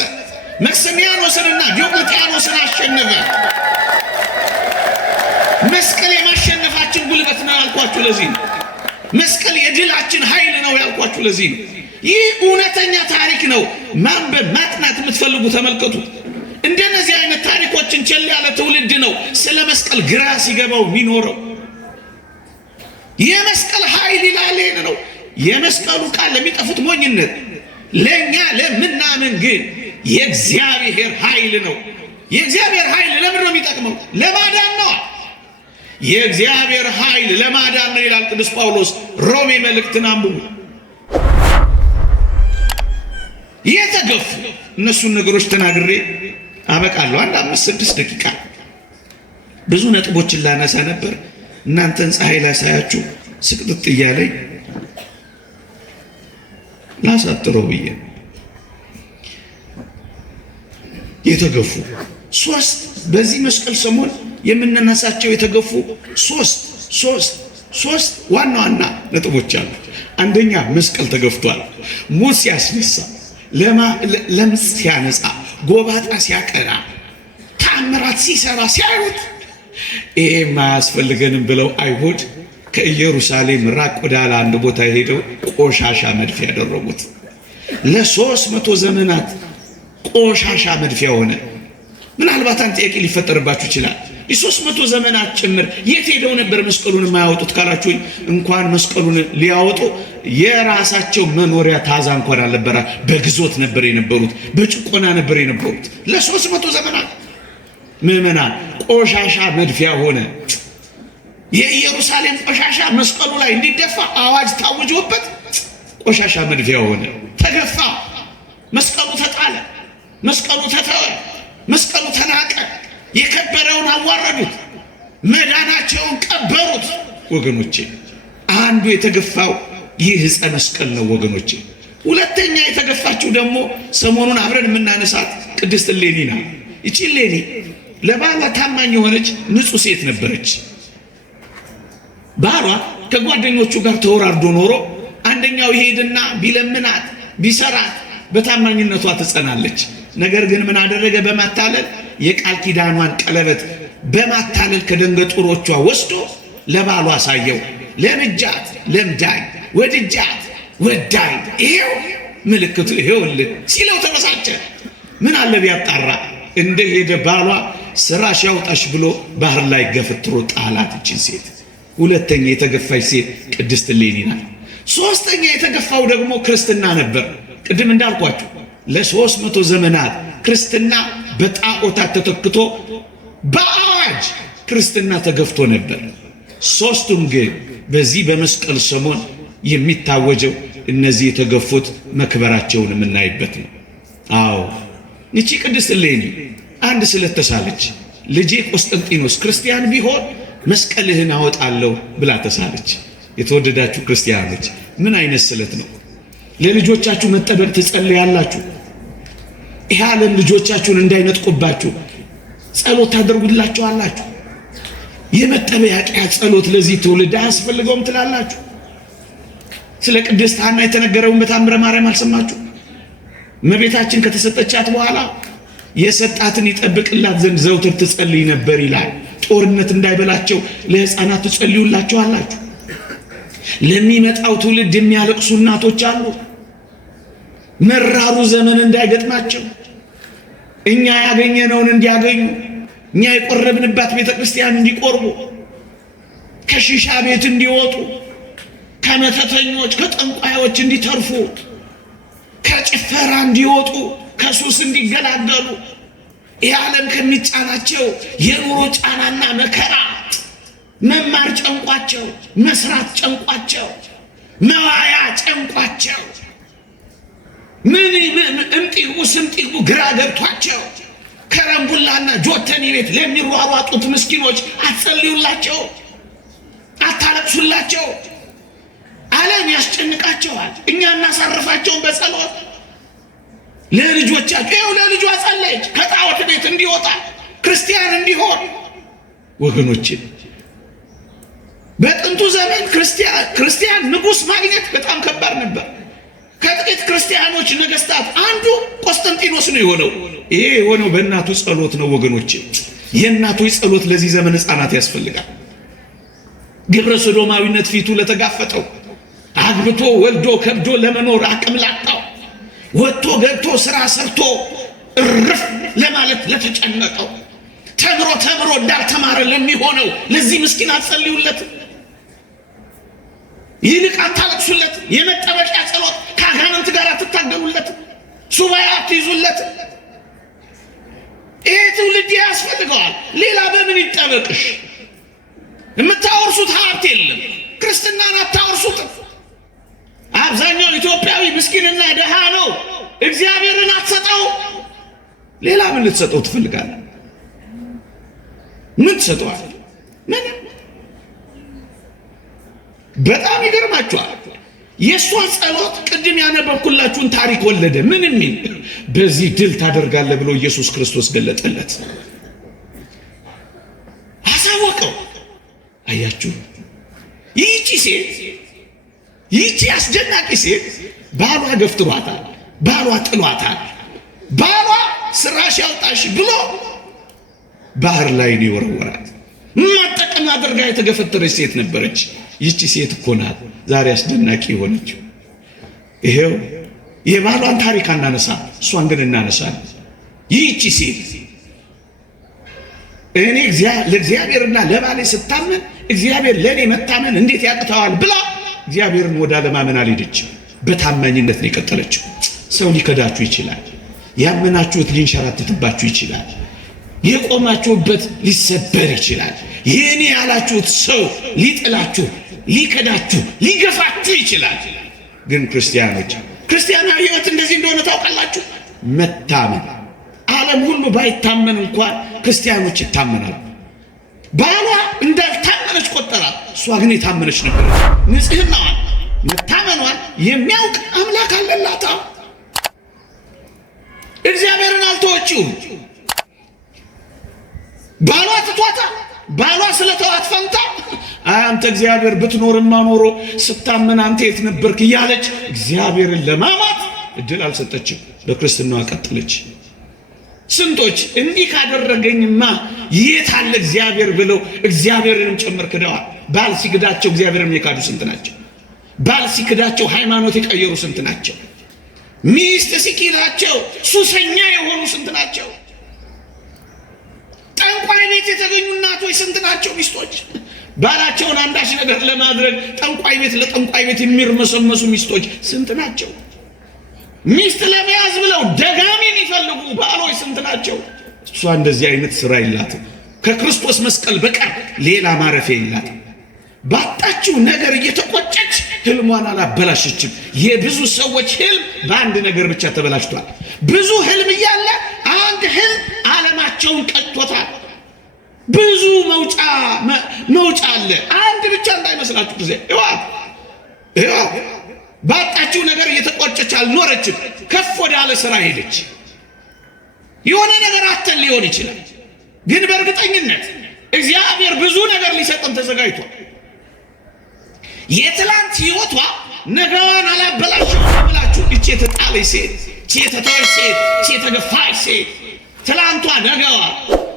መክስሚያኖስንና ዲዮቅልጥያኖስን አሸነፈ። መስቀል የማሸነፋችን ጉልበት ነው ያልኳችሁ ለዚህ ነው። መስቀል የድላችን ኃይል ነው ያልኳችሁ ለዚህ ነው። ይህ እውነተኛ ታሪክ ነው። ማንበብ ማጥናት የምትፈልጉ ተመልከቱ። እንደነዚህ አይነት ታሪኮችን ቸል ያለ ትውልድ ነው ስለ መስቀል ግራ ሲገባው የሚኖረው። የመስቀል ኃይል ይላል ነው። የመስቀሉ ቃል ለሚጠፉት ሞኝነት፣ ለኛ ለምናምን ግን የእግዚአብሔር ኃይል ነው። የእግዚአብሔር ኃይል ለምን ነው የሚጠቅመው? ለማዳን ነው። የእግዚአብሔር ኃይል ለማዳን ነው ይላል ቅዱስ ጳውሎስ። ሮሜ መልእክትን አንብቡ። የተገፉ እነሱን ነገሮች ተናግሬ አበቃለሁ። 5-6 ደቂቃ ብዙ ነጥቦችን ላነሳ ነበር። እናንተን ፀሐይ ላይ ሳያችሁ ስቅጥጥ እያለኝ ላሳጥረው ብዬ የተገፉ ሶስት በዚህ መስቀል ሰሞን የምንነሳቸው የተገፉ ሶስት ዋና ዋና ነጥቦች አሉ። አንደኛ መስቀል ተገፍቷል። ሙት ሲያስነሳ፣ ለምጽ ሲያነጻ፣ ጎባጣ ሲያቀና፣ ተአምራት ሲሰራ ሲያዩት ይሄም አያስፈልገንም ብለው አይሁድ ከኢየሩሳሌም ራቅ ወዳለ አንድ ቦታ ሄደው ቆሻሻ መድፍ ያደረጉት። ለ300 ዘመናት ቆሻሻ መድፊያ ሆነ። ምናልባት አንተ ጥያቄ ሊፈጠርባችሁ ይችላል። የ300 ዘመናት ጭምር የት ሄደው ነበር መስቀሉን የማያወጡት ካላችሁ፣ እንኳን መስቀሉን ሊያወጡ የራሳቸው መኖሪያ ታዛ እንኳን አልነበራ። በግዞት ነበር የነበሩት፣ በጭቆና ነበር የነበሩት ለ300 ዘመናት። ምዕመናን ቆሻሻ መድፊያ ሆነ። የኢየሩሳሌም ቆሻሻ መስቀሉ ላይ እንዲደፋ አዋጅ ታውጆበት ቆሻሻ መድፊያ ሆነ። ተገፋ። መስቀሉ ተጣለ። መስቀሉ ተተወ። መስቀሉ ተናቀ። የከበረውን አዋረዱት። መዳናቸውን ቀበሩት። ወገኖቼ አንዱ የተገፋው ይህ ዕፀ መስቀል ነው ወገኖቼ። ሁለተኛ የተገፋችው ደግሞ ሰሞኑን አብረን የምናነሳት ቅድስት እሌኒ ናት። ይቺ እሌኒ ለባሏ ታማኝ የሆነች ንጹሕ ሴት ነበረች። ባሏ ከጓደኞቹ ጋር ተወራርዶ ኖሮ አንደኛው ይሄድና ቢለምናት ቢሰራት በታማኝነቷ ትጸናለች። ነገር ግን ምን አደረገ? በማታለል የቃል ኪዳኗን ቀለበት በማታለል ከደንገጡሮቿ ወስዶ ለባሏ አሳየው። ለምጃት ለምዳኝ፣ ወድጃት ወዳኝ፣ ይሄው ምልክቱ ይሄውልህ ሲለው ተበሳጨ። ምን አለ ቢያጣራ። እንደ ሄደ ባሏ ስራሽ ያውጣሽ ብሎ ባህር ላይ ገፍትሮ ጣላት እችን ሴት። ሁለተኛ የተገፋች ሴት ቅድስት እሌኒ ናት። ሶስተኛ የተገፋው ደግሞ ክርስትና ነበር። ቅድም እንዳልኳችሁ ለ300 ዘመናት ክርስትና በጣዖታት ተተክቶ በአዋጅ ክርስትና ተገፍቶ ነበር። ሶስቱም ግን በዚህ በመስቀል ሰሞን የሚታወጀው እነዚህ የተገፉት መክበራቸውን የምናይበት ነው። አዎ ይቺ ቅድስት እሌኒ አንድ ስለት ተሳለች። ልጄ ቆስጠንጢኖስ ክርስቲያን ቢሆን መስቀልህን አወጣለሁ ብላ ተሳለች። የተወደዳችሁ ክርስቲያኖች ምን አይነት ስለት ነው? ለልጆቻችሁ መጠበቅ ትጸልያላችሁ። ይህ ዓለም ልጆቻችሁን እንዳይነጥቁባችሁ ጸሎት ታደርጉላችኋላችሁ። የመጠበቂያ ጸሎት ለዚህ ትውልድ አያስፈልገውም ትላላችሁ። ስለ ቅድስት ሐና የተነገረውን በታምረ ማርያም አልሰማችሁ? እመቤታችን ከተሰጠቻት በኋላ የሰጣትን ይጠብቅላት ዘንድ ዘውትር ትጸልይ ነበር ይላል። ጦርነት እንዳይበላቸው ለሕፃናት ትጸልዩላችኋላችሁ። ለሚመጣው ትውልድ የሚያለቅሱ እናቶች አሉ። መራሩ ዘመን እንዳይገጥማቸው እኛ ያገኘነውን እንዲያገኙ፣ እኛ የቆረብንባት ቤተ ክርስቲያን እንዲቆርቡ፣ ከሺሻ ቤት እንዲወጡ፣ ከመተተኞች ከጠንቋዮች እንዲተርፉ፣ ከጭፈራ እንዲወጡ፣ ከሱስ እንዲገላገሉ፣ ይህ ዓለም ከሚጫናቸው የኑሮ ጫናና መከራ መማር ጨንቋቸው፣ መስራት ጨንቋቸው፣ መዋያ ጨንቋቸው፣ ምን እምጢጉ ስምጢጉ ግራ ገብቷቸው ከረምቡላና ጆተኒ ቤት ለሚሯሯጡት ምስኪኖች አትጸልዩላቸው፣ አታለቅሱላቸው። ዓለም ያስጨንቃቸዋል። እኛ እናሳርፋቸውን በጸሎት ለልጆቻቸው። ይኸው ለልጇ ጸለየች፣ ከጣዖት ቤት እንዲወጣ ክርስቲያን እንዲሆን። ወገኖቼ በጥንቱ ዘመን ክርስቲያን ንጉሥ ማግኘት በጣም ከባድ ነበር። ከጥቂት ክርስቲያኖች ነገስታት አንዱ ቆስጠንጢኖስ ነው የሆነው። ይሄ የሆነው በእናቱ ጸሎት ነው ወገኖቼ። የእናቱ ጸሎት ለዚህ ዘመን ሕፃናት ያስፈልጋል። ግብረ ሰዶማዊነት ፊቱ ለተጋፈጠው፣ አግብቶ ወልዶ ከብዶ ለመኖር አቅም ላጣው፣ ወጥቶ ገብቶ ስራ ሰርቶ እርፍ ለማለት ለተጨነቀው፣ ተምሮ እንዳልተማረ ለሚሆነው ለዚህ ምስኪን አትጸልዩለት፣ ይልቅ አታለቅሱለት። የመጠበቂያ ጸሎት ከአጋንንት ጋር አትታገሉለት፣ ሱባኤ አትይዙለት። ይሄ ትውልድ ያስፈልገዋል። ሌላ በምን ይጠበቅሽ? የምታወርሱት ሀብት የለም። ክርስትናን አታወርሱትም። አብዛኛው ኢትዮጵያዊ ምስኪንና ደሃ ነው። እግዚአብሔርን አትሰጠው። ሌላ ምን ልትሰጠው ትፈልጋለህ? ምን ትሰጠዋል? ምን? በጣም ይገርማችኋል። የእሷ ጸሎት ቅድም ያነበብኩላችሁን ታሪክ ወለደ። ምን የሚል በዚህ ድል ታደርጋለህ ብሎ ኢየሱስ ክርስቶስ ገለጠለት። ይህቺ አስደናቂ ሴት ባሏ ገፍትሯታል፣ ባሏ ጥሏታል። ባሏ ስራሽ ያውጣሽ ብሎ ባህር ላይ ነው የወረወራት። ማጠቀም አድርጋ የተገፈተረች ሴት ነበረች። ይህቺ ሴት እኮ ናት ዛሬ አስደናቂ የሆነችው። ይሄው የባሏን ታሪክ አናነሳ፣ እሷን ግን እናነሳለን። ይህቺ ሴት እኔ ለእግዚአብሔርና ለባሌ ስታመን እግዚአብሔር ለእኔ መታመን እንዴት ያቅተዋል ብላ እግዚአብሔርን ወደ አለማመን አልሄደችም። በታማኝነት ነው የቀጠለችው። ሰው ሊከዳችሁ ይችላል። ያመናችሁት ሊንሸራተትባችሁ ይችላል። የቆማችሁበት ሊሰበር ይችላል። የኔ ያላችሁት ሰው ሊጥላችሁ፣ ሊከዳችሁ፣ ሊገፋችሁ ይችላል። ግን ክርስቲያኖች ክርስቲያናዊ ሕይወት እንደዚህ እንደሆነ ታውቃላችሁ። መታመን ዓለም ሁሉ ባይታመን እንኳን ክርስቲያኖች ይታመናሉ። ባሏ እንዳልታመነች ቆጠራት፣ እሷ ግን የታመነች ነበር። ንጽሕናዋን መታመኗን የሚያውቅ አምላክ አለላታ። እግዚአብሔርን አልተወችውም። ባሏ ትቷታ፣ ባሏ ስለተዋት ፈንታ አንተ እግዚአብሔር ብትኖርማ ኖሮ ስታመን አንተ የት ነበርክ እያለች እግዚአብሔርን ለማማት እድል አልሰጠችም። በክርስትናዋ ቀጠለች። ስንቶች እንዲህ ካደረገኝማ የት አለ እግዚአብሔር ብለው እግዚአብሔርንም ጭምር ክደዋል። ባል ሲክዳቸው እግዚአብሔርን የካዱ ስንት ናቸው? ባል ሲክዳቸው ሃይማኖት የቀየሩ ስንት ናቸው? ሚስት ሲክዳቸው ሱሰኛ የሆኑ ስንት ናቸው? ጠንቋይ ቤት የተገኙ እናቶች ስንት ናቸው? ሚስቶች ባላቸውን አንዳች ነገር ለማድረግ ጠንቋይ ቤት ለጠንቋይ ቤት የሚርመሰመሱ ሚስቶች ስንት ናቸው? ሚስት ለመያዝ ብለው ደጋሚ የሚፈልጉ ባሎች ስንት ናቸው? እሷ እንደዚህ አይነት ስራ የላትም። ከክርስቶስ መስቀል በቀር ሌላ ማረፊያ የላትም። ባጣችው ነገር እየተቆጨች ህልሟን አላበላሸችም። የብዙ ሰዎች ህልም በአንድ ነገር ብቻ ተበላሽቷል። ብዙ ህልም እያለ አንድ ህልም ዓለማቸውን ቀጭቶታል። ብዙ መውጫ አለ፣ አንድ ብቻ እንዳይመስላችሁ ጊዜ ይዋት ባጣችው ነገር እየተቆጨች አልኖረችም። ከፍ ወዳለ ስራ ሄደች። የሆነ ነገር አተን ሊሆን ይችላል፣ ግን በእርግጠኝነት እግዚአብሔር ብዙ ነገር ሊሰጠን ተዘጋጅቷል። የትላንት ህይወቷ ነገዋን አላበላሽም ብላችሁ እቺ የተጣለች ሴት፣ እቺ የተተወች ሴት፣ እቺ የተገፋች ሴት ትላንቷ ነገዋ፣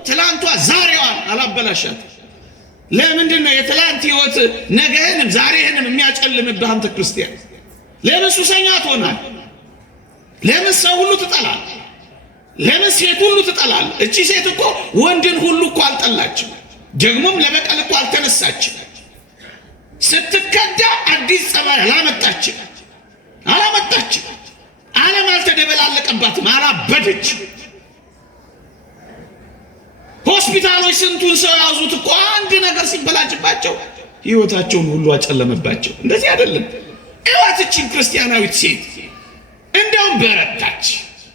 ትላንቷ ዛሬዋን አላበላሻት። ለምንድን ነው የትላንት ህይወት ነገህንም ዛሬህንም የሚያጨልምብህ? አንተ ክርስቲያን ለምን ሱሰኛ ትሆናል? ለምን ሰው ሁሉ ትጠላል? ለምን ሴት ሁሉ ትጠላል? እቺ ሴት እኮ ወንድን ሁሉ እኮ አልጠላችም፣ ደግሞም ለበቀል እኮ አልተነሳችም። ስትከዳ አዲስ ጸባይ አላመጣችም። ዓለም አልተደበላለቀባትም፣ አላበደችም። ሆስፒታሎች ስንቱን ሰው ያዙት እኮ አንድ ነገር ሲበላጭባቸው ህይወታቸውን ሁሉ አጨለመባቸው። እንደዚህ አይደለም። እዋትችን ክርስቲያናዊት ሴት እንደውም በረታች፣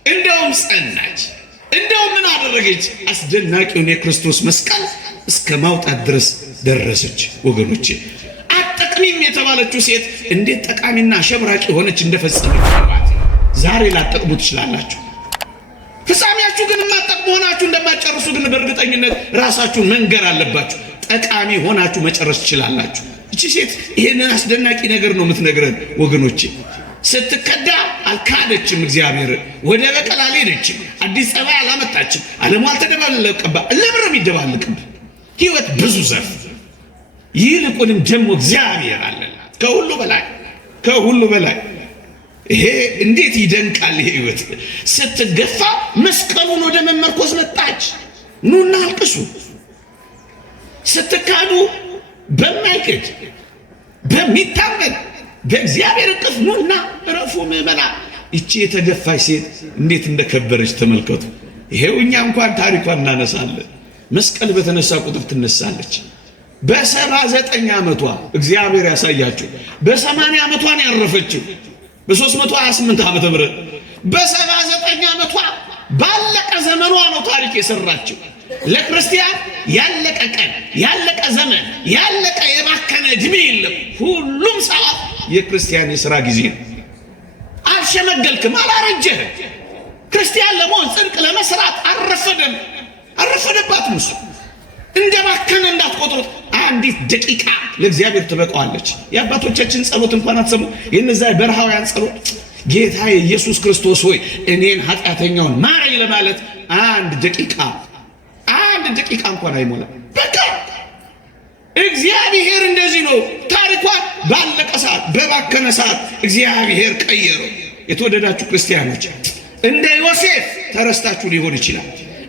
እንደውም ጸናች፣ እንደውም ምን አደረገች? አስደናቂውን የክርስቶስ መስቀል እስከ ማውጣት ድረስ ደረሰች። ወገኖቼ አጠቅሚም የተባለችው ሴት እንዴት ጠቃሚና አሸብራቂ ሆነች እንደፈጸመች ዛሬ ላጠቅሙ ትችላላችሁ። ፍጻሜያችሁ ግን የማጠቅሙ ሆናችሁ እንደማጨርሱ ግን በእርግጠኝነት ራሳችሁን መንገር አለባችሁ። ጠቃሚ ሆናችሁ መጨረስ ትችላላችሁ። እቺ ሴት ይሄንን አስደናቂ ነገር ነው የምትነግረን ወገኖቼ። ስትከዳ አልካደችም፣ እግዚአብሔር ወደ በቀል አልሄደችም፣ አዲስ ጸባይ አላመጣችም፣ ዓለሙ አልተደባለቀባት። ለምን የሚደባልቅብ ህይወት ብዙ ዘርፍ፣ ይልቁንም ደግሞ እግዚአብሔር አለላት ከሁሉ በላይ ይሄ እንዴት ይደንቃል! ይሄ ህይወት ስትገፋ መስቀሉን ወደ መመርኮዝ መጣች። ኑና አልቅሱ። ስትካዱ በማይክድ በሚታመን በእግዚአብሔር እቅፍ ኑና እረፉ ምዕመናን። እቺ የተገፋች ሴት እንዴት እንደከበረች ተመልከቱ። ይሄው እኛ እንኳን ታሪኳን እናነሳለን። መስቀል በተነሳ ቁጥር ትነሳለች። በ79 ዓመቷ እግዚአብሔር ያሳያችሁ። በ80 ዓመቷ ነው ያረፈችው። በ328 ዓመተ ምህረት በ79 ዓመቷ ባለቀ ዘመኗ ነው ታሪክ የሰራችው። ለክርስቲያን ያለቀ ቀን፣ ያለቀ ዘመን፣ ያለቀ የባከነ እድሜ የለም። ሁሉም ሰዓት የክርስቲያን የሥራ ጊዜ ነው። አልሸመገልክም፣ አላረጀህም። ክርስቲያን ለመሆን ጽድቅ ለመስራት አልረፈደባትም። እሱ እንደባከነ እንዳትቆጥሩት። ለአንዲት ደቂቃ ለእግዚአብሔር ትበቃዋለች። የአባቶቻችን ጸሎት እንኳን አትሰሙ። የነዛ በረሃውያን ጸሎት ጌታ ኢየሱስ ክርስቶስ ሆይ እኔን ኃጢአተኛውን ማረኝ ለማለት አንድ ደቂቃ እንኳን አይሞላም። በቃ እግዚአብሔር እንደዚህ ነው። ታሪኳን ባለቀ ሰዓት በባከነ ሰዓት እግዚአብሔር ቀየረው። የተወደዳችሁ ክርስቲያኖች እንደ ዮሴፍ ተረስታችሁ ሊሆን ይችላል።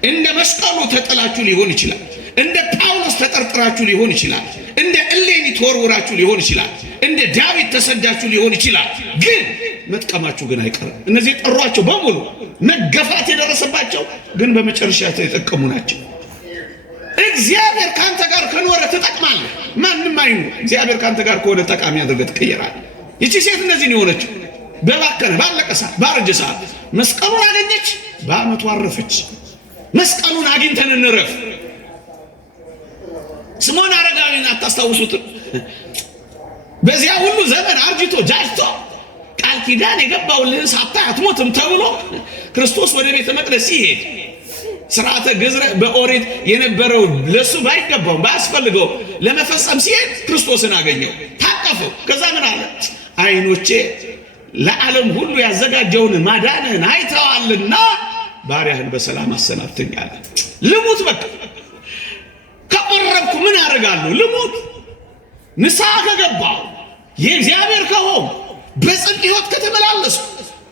እንደ መስቀሉ ተጥላችሁ ሊሆን ይችላል። እንደ ጳውሎስ ተጠርጥራችሁ ሊሆን ይችላል። እንደ እሌኒ ተወርውራችሁ ሊሆን ይችላል። እንደ ዳዊት ተሰዳችሁ ሊሆን ይችላል። ግን መጥቀማችሁ ግን አይቀርም። እነዚህ የጠሯቸው በሙሉ መገፋት የደረሰባቸው ግን በመጨረሻ የተጠቀሙ ናቸው። እግዚአብሔር ካንተ ጋር ከኖረ ትጠቅማለህ። ማንም አይኑ እግዚአብሔር ካንተ ጋር ከሆነ ጠቃሚ አድርገህ ትቀየራለህ። ይቺ ሴት እነዚህ ነው የሆነችው። በባከነ ባለቀ ሰዓት ባረጀ ሰዓት መስቀሉን አገኘች፣ በአመቱ አረፈች። መስቀሉን አግኝተን እንረፍ። ስምዖን አረጋዊን አታስታውሱትም? በዚያ ሁሉ ዘመን አርጅቶ ጃጅቶ ቃል ኪዳን የገባውልህን ሳታይ አትሞትም ተብሎ ክርስቶስ ወደ ቤተ መቅደስ ሲሄድ ስርዓተ ግዝረ በኦሪት የነበረው ለሱ ባይገባው ባያስፈልገው ለመፈጸም ሲሄድ ክርስቶስን አገኘው፣ ታቀፈው። ከዛ ምን አለ? ዓይኖቼ ለዓለም ሁሉ ያዘጋጀውን ማዳንህን አይተዋልና ባሪያህን በሰላም አሰናብተኝ አለ። ልሙት፣ በቃ ከቀረብኩ ምን አደርጋለሁ? ልሙት። ንስሐ ከገባው የእግዚአብሔር ከሆንኩ በጽድቅ ሕይወት ከተመላለሱ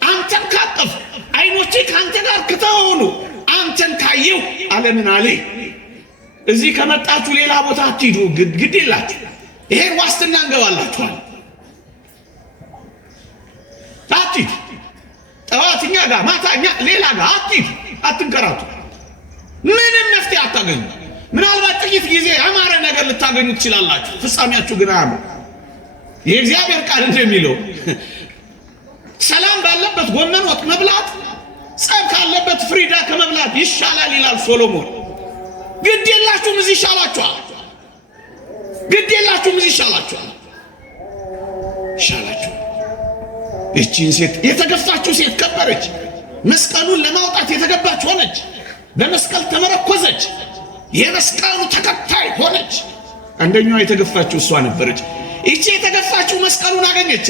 አንተን ካቀፍ ዓይኖቼ ከአንተ ጋር ከተሆኑ አንተን ካየው ዓለምን አለ። እዚህ ከመጣችሁ ሌላ ቦታ አትሂዱ፣ ግድ የላችሁ። ይሄን ዋስትና እንገባላችኋል። አትሂዱ፣ ጠዋትኛ ጋር ማታኛ ሌላ ጋር አትሂዱ፣ አትንከራቱ። ምንም መፍትሄ አታገኙ። ምናልባት ጥቂት ጊዜ ያማረ ነገር ልታገኙ ትችላላችሁ። ፍጻሜያችሁ ግን አያምር። የእግዚአብሔር ቃል እንደሚለው ሰላም ባለበት ጎመን ወጥ መብላት ጸብ ካለበት ፍሪዳ ከመብላት ይሻላል ይላል ሶሎሞን። ግድ የላችሁም እዚህ ይሻላችኋል። ግድ የላችሁም እዚህ ይሻላችኋል። እቺን ሴት የተገፋችው ሴት ከበረች። መስቀሉን ለማውጣት የተገባች ሆነች። በመስቀል ተመረኮዘች። የመስቀሉ ተከታይ ሆነች። አንደኛዋ የተገፋችው እሷ ነበረች። እቺ የተገፋችው መስቀሉን አገኘቻ።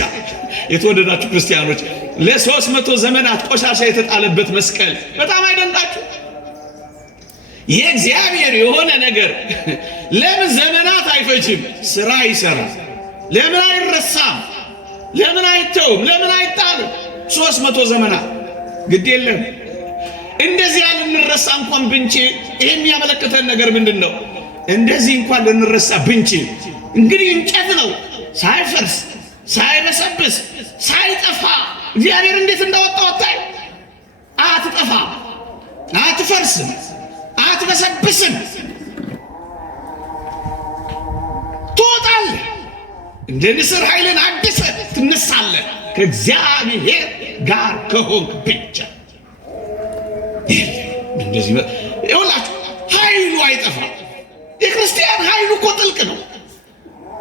የተወደዳችሁ ክርስቲያኖች ለ300 ዘመናት ቆሻሻ የተጣለበት መስቀል በጣም አይደንቃችሁ? የእግዚአብሔር የሆነ ነገር ለምን ዘመናት አይፈጅም? ስራ ይሰራል። ለምን አይረሳም? ለምን አይተውም? ለምን አይጣልም? 300 ዘመናት ግድ የለም። እንደዚህ ያልንረሳ እንኳን ብንችል ይሄ የሚያመለክተን ነገር ምንድን ነው? እንደዚህ እንኳን ልንረሳ ብንችል እንግዲህ እንጨት ነው፣ ሳይፈርስ ሳይበሰብስ ሳይጠፋ እግዚአብሔር እንዴት እንዳወጣው አታይ። አትጠፋም፣ አትፈርስም፣ አትበሰብስም። ትወጣለህ፣ እንደ ንስር ኃይልን አድሰህ ትነሳለህ። ከእግዚአብሔር ጋር ከሆንክ ብቻ እንደዚህ ይኸውላችሁ፣ ኃይሉ አይጠፋም። የክርስቲያን ኃይሉ እኮ ጥልቅ ነው።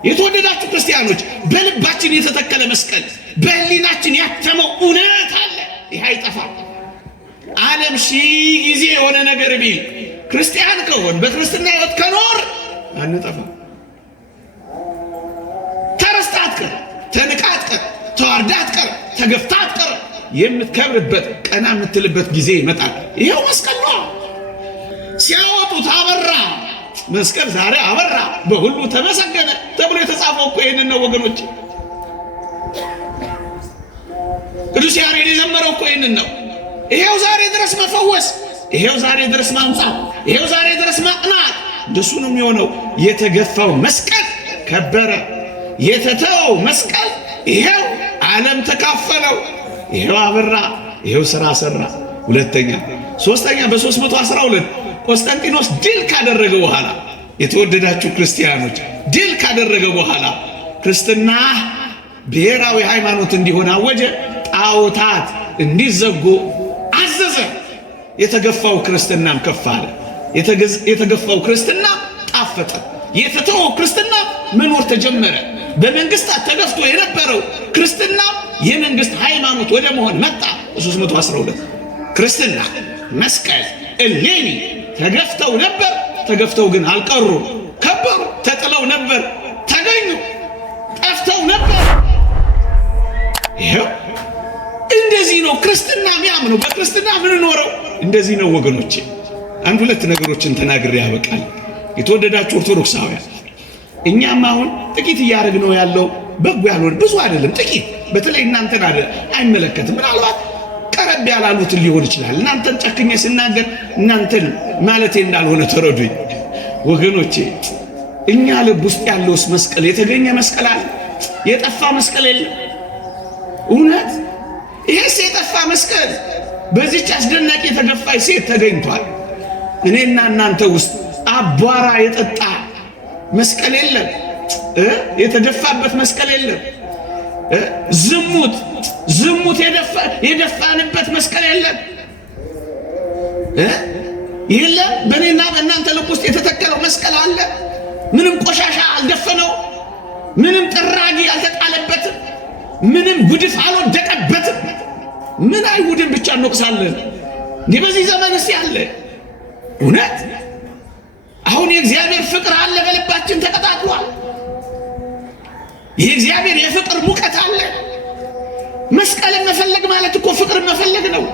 የተወደዳችሁ ክርስቲያኖች በልባችን የተተከለ መስቀል፣ በህሊናችን ያተመው እውነት አለ። ይህ አይጠፋም። ዓለም ሺህ ጊዜ የሆነ ነገር ቢል ክርስቲያን ከሆን በክርስትና ሕይወት ከኖር አንጠፋም። ተረስታ አትቀር፣ ተንቃ አትቀር፣ ተዋርዳ አትቀር፣ ተገፍታ አትቀር። የምትከብርበት ቀና የምትልበት ጊዜ ይመጣል። ይሄው መስቀል ነው። ሲያወጡት አበራ መስቀል ዛሬ አበራ፣ በሁሉ ተመሰገነ ተብሎ የተጻፈው እኮ ይሄንን ነው ወገኖች። ቅዱስ ያሬድ የዘመረው እኮ ይሄንን ነው። ይሄው ዛሬ ድረስ መፈወስ፣ ይሄው ዛሬ ድረስ ማንጻት፣ ይሄው ዛሬ ድረስ ማቅናት እንደሱ ነው የሚሆነው። የተገፋው መስቀል ከበረ፣ የተተወው መስቀል ይሄው ዓለም ተካፈለው፣ ይሄው አበራ፣ ይሄው ስራ ሰራ። ሁለተኛ ሶስተኛ በ312 ቆስጠንጢኖስ ድል ካደረገ በኋላ የተወደዳችሁ ክርስቲያኖች ድል ካደረገ በኋላ ክርስትና ብሔራዊ ሃይማኖት እንዲሆን አወጀ። ጣዖታት እንዲዘጉ አዘዘ። የተገፋው ክርስትናም ከፍ አለ። የተገፋው ክርስትና ጣፈጠ። የተተወው ክርስትና መኖር ተጀመረ። በመንግስታት ተገፍቶ የነበረው ክርስትና የመንግስት ሃይማኖት ወደ መሆን መጣ። 312 ክርስትና መስቀል እሌኒ ተገፍተው ነበር። ተገፍተው ግን አልቀሩ፣ ከበሩ። ተጥለው ጠፍተው ነበር ተገኙ፣ ጠፍተው ነበር። ይሄው እንደዚህ ነው ክርስትና የሚያምነው። በክርስትና ምን ኖረው እንደዚህ ነው ወገኖቼ። አንድ ሁለት ነገሮችን ተናግሬ ያበቃል። የተወደዳችሁ ኦርቶዶክሳውያን፣ እኛም አሁን ጥቂት እያደረግነው ያለው በጎ ያልሆነ ብዙ አይደለም፣ ጥቂት። በተለይ እናንተን አይመለከትም። ምናልባት ቀረብ ያላሉትን ሊሆን ይችላል። እናንተን ጨክኜ ስናገር እናንተን ማለቴ እንዳልሆነ ተረዱኝ ወገኖቼ። እኛ ልብ ውስጥ ያለውስ መስቀል የተገኘ መስቀል አለ? የጠፋ መስቀል የለም። እውነት ይሄስ የጠፋ መስቀል በዚህች አስደናቂ የተገፋች ሴት ተገኝቷል። እኔና እናንተ ውስጥ አቧራ የጠጣ መስቀል የለም፣ የተደፋበት መስቀል የለም። ዝሙት የደፋንበት መስቀል የለም የለም። በእኔና በእናንተ ልብ ውስጥ የተተከለው መስቀል አለ። ምንም ቆሻሻ አልደፈነው፣ ምንም ጥራጊ አልተጣለበትም፣ ምንም ጉድፍ አልወደቀበትም። ምን አይሁድን ብቻ እንወቅሳለን እንዲህ በዚህ ዘመንስ ያለ እውነት? አሁን የእግዚአብሔር ፍቅር አለ በልባችን ተቀጣጥሏል። የእግዚአብሔር የፍቅር ሙቀት አለ። መስቀልን መፈለግ ማለት እኮ ፍቅርን መፈለግ ነው።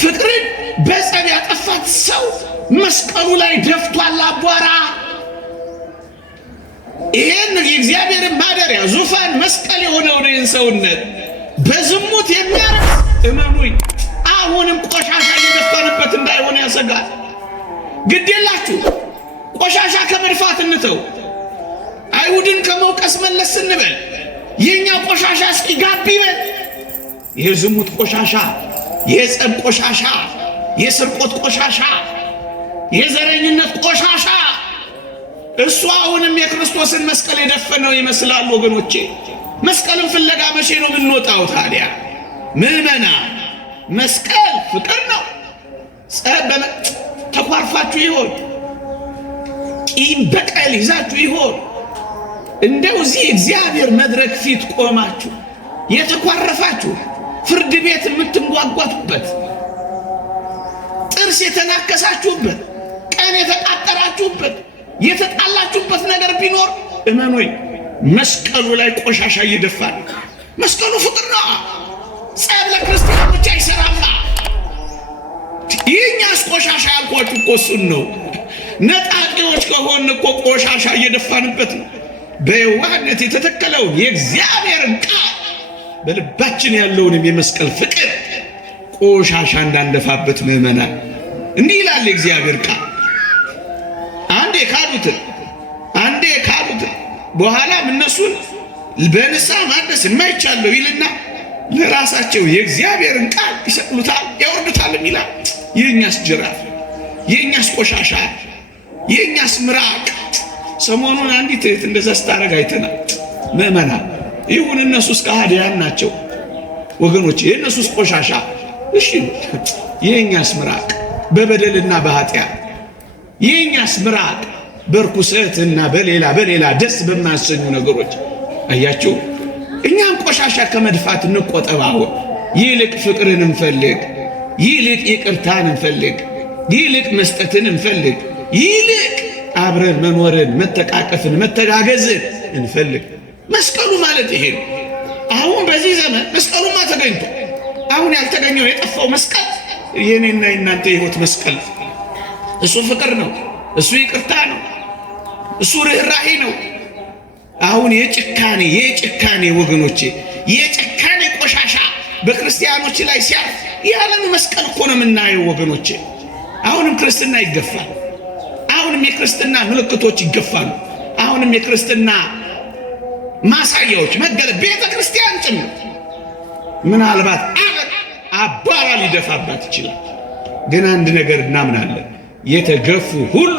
ፍቅርን በጸብ ያጠፋት ሰው መስቀሉ ላይ ደፍቷል አቧራ። ይህን የእግዚአብሔርን ማደሪያ ዙፋን መስቀል የሆነውን ይህን ሰውነት በዝሙት የሚያረክስ እመኑኝ አሁንም ቆሻሻ እየደፋንበት እንዳይሆነ ያሰጋል። ግድ የላችሁ ቆሻሻ ከመድፋት እንተው። አይሁድን ከመውቀስ መለስ ስንበል የኛ ቆሻሻ እስኪ ጋብ ይበል። የዝሙት ቆሻሻ፣ የጸብ ቆሻሻ፣ የስርቆት ቆሻሻ፣ የዘረኝነት ቆሻሻ እሱ አሁንም የክርስቶስን መስቀል የደፈነው ይመስላል ወገኖቼ። መስቀልን ፍለጋ መቼ ነው የምንወጣው ታዲያ? ምዕመና መስቀል ፍቅር ነው። ተኳርፋችሁ ይሆን? ቂም በቀል ይዛችሁ ይሆን? እንደው እዚህ እግዚአብሔር መድረክ ፊት ቆማችሁ የተኳረፋችሁ ፍርድ ቤት የምትንጓጓቱበት ጥርስ የተናከሳችሁበት ቀን የተቃጠራችሁበት የተጣላችሁበት ነገር ቢኖር እመኑኝ መስቀሉ ላይ ቆሻሻ እየደፋን። መስቀሉ ፍቅር ነው። ጸብ ለክርስቲያኖች አይሰራማ። ይህኛስ ቆሻሻ ያልኳችሁ እኮ እሱን ነው። ነጣቂዎች ከሆን እኮ ቆሻሻ እየደፋንበት ነው። በየዋህነት የተተከለውን የእግዚአብሔርን ቃል በልባችን ያለውንም የመስቀል ፍቅር ቆሻሻ እንዳንደፋበት ምዕመናን እንዲህ ይላል የእግዚአብሔር ቃል። አንዴ ካዱትን በኋላም እነሱን በንስሐ ማደስ የማይቻለው ይልና ለራሳቸው የእግዚአብሔርን ቃል ይሰቅሉታል ያወርዱታልም ይላል። የእኛስ ጅራፍ፣ የእኛስ ቆሻሻ፣ የእኛስ ምራቅ። ሰሞኑን አንዲት እህት እንደዛ ስታረግ አይተናል። ምዕመናን ይሁን እነሱስ ከሃዲያን ናቸው ወገኖች፣ የእነሱስ ቆሻሻ እሺ፣ የእኛስ ምራቅ በበደልና በኃጢአት፣ የእኛስ ምራቅ በርኩሰትና በሌላ ደስ በማያሰኙ ነገሮች። አያችሁ፣ እኛም ቆሻሻ ከመድፋት እንቆጠባው። ይልቅ ፍቅርን እንፈልግ፣ ይልቅ ይቅርታን እንፈልግ፣ ይልቅ መስጠትን እንፈልግ፣ ይልቅ አብረን መኖርን፣ መተቃቀፍን፣ መተጋገዝን እንፈልግ። መስቀሉ ማለት ይሄ ነው። አሁን በዚህ ዘመን መስቀሉማ ተገኝቶ አሁን ያልተገኘው የጠፋው መስቀል የኔና የናንተ የሕይወት መስቀል። እሱ ፍቅር ነው። እሱ ይቅርታ ነው። እሱ ርኅራኄ ነው። አሁን የጭካኔ ወገኖቼ፣ የጭካኔ ቆሻሻ በክርስቲያኖች ላይ ሲያርፍ ያለን መስቀል እኮ ነው የምናየው ወገኖቼ። አሁንም ክርስትና ይገፋል። አሁንም የክርስትና ምልክቶች ይገፋሉ። አሁንም የክርስትና ማሳያዎች ቤተ ክርስቲያን ጭምር ምናልባት አባራ ሊደፋባት ይችላል። ግን አንድ ነገር እናምናለን፣ የተገፉ ሁሉ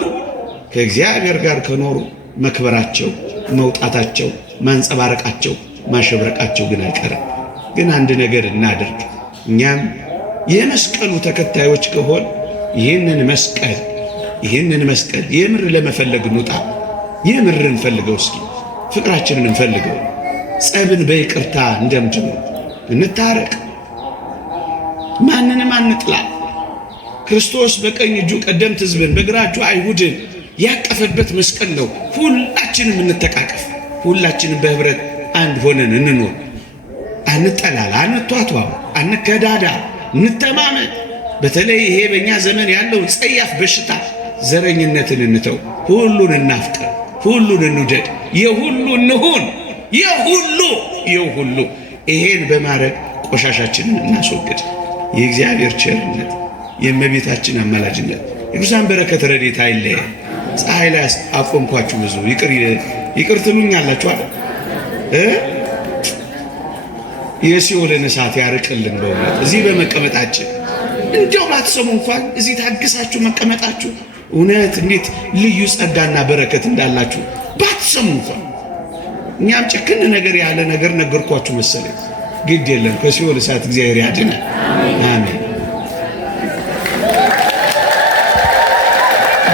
ከእግዚአብሔር ጋር ከኖሩ መክበራቸው፣ መውጣታቸው፣ ማንጸባረቃቸው፣ ማሸብረቃቸው ግን አይቀርም። ግን አንድ ነገር እናደርግ። እኛም የመስቀሉ ተከታዮች ከሆን ይህንን መስቀል የምር ለመፈለግ እንውጣ። የምር እንፈልገው። እስኪ ፍቅራችንን እንፈልገው። ጸብን በይቅርታ እንደምድነው እንታረቅ። ማንንም አንጥላ። ክርስቶስ በቀኝ እጁ ቀደምት ሕዝብን በግራ እጁ አይሁድን ያቀፈበት መስቀል ነው። ሁላችንም እንተቃቀፍ፣ ሁላችንም በህብረት አንድ ሆነን እንኖር። አንጠላላ፣ አንቷቷ፣ አንከዳዳ፣ እንተማመን። በተለይ ይሄ በእኛ ዘመን ያለው ጸያፍ በሽታ ዘረኝነትን እንተው፣ ሁሉን እናፍቅር፣ ሁሉን እንውደድ፣ የሁሉ እንሁን፣ የሁሉ ይሄን በማድረግ ቆሻሻችንን እናስወግድ። የእግዚአብሔር ቸርነት የእመቤታችን አማላጅነት የቅዱሳን በረከት ረድኤት አይለየን። ፀሐይ ላይ አቆምኳችሁ ብዙ ይቅር ትሉኛላችሁ አይደል? የሲኦልን እሳት ያርቅልን። በእውነት እዚህ በመቀመጣችን እንደው ባትሰሙ እንኳን እዚህ ታግሳችሁ መቀመጣችሁ እውነት እንዴት ልዩ ጸጋና በረከት እንዳላችሁ ባትሰሙ እንኳን እኛም ጭክን ነገር ያለ ነገር ነገርኳችሁ መሰለኝ። ግድ የለም ከሲኦል እሳት እግዚአብሔር ያድነን። አሜን።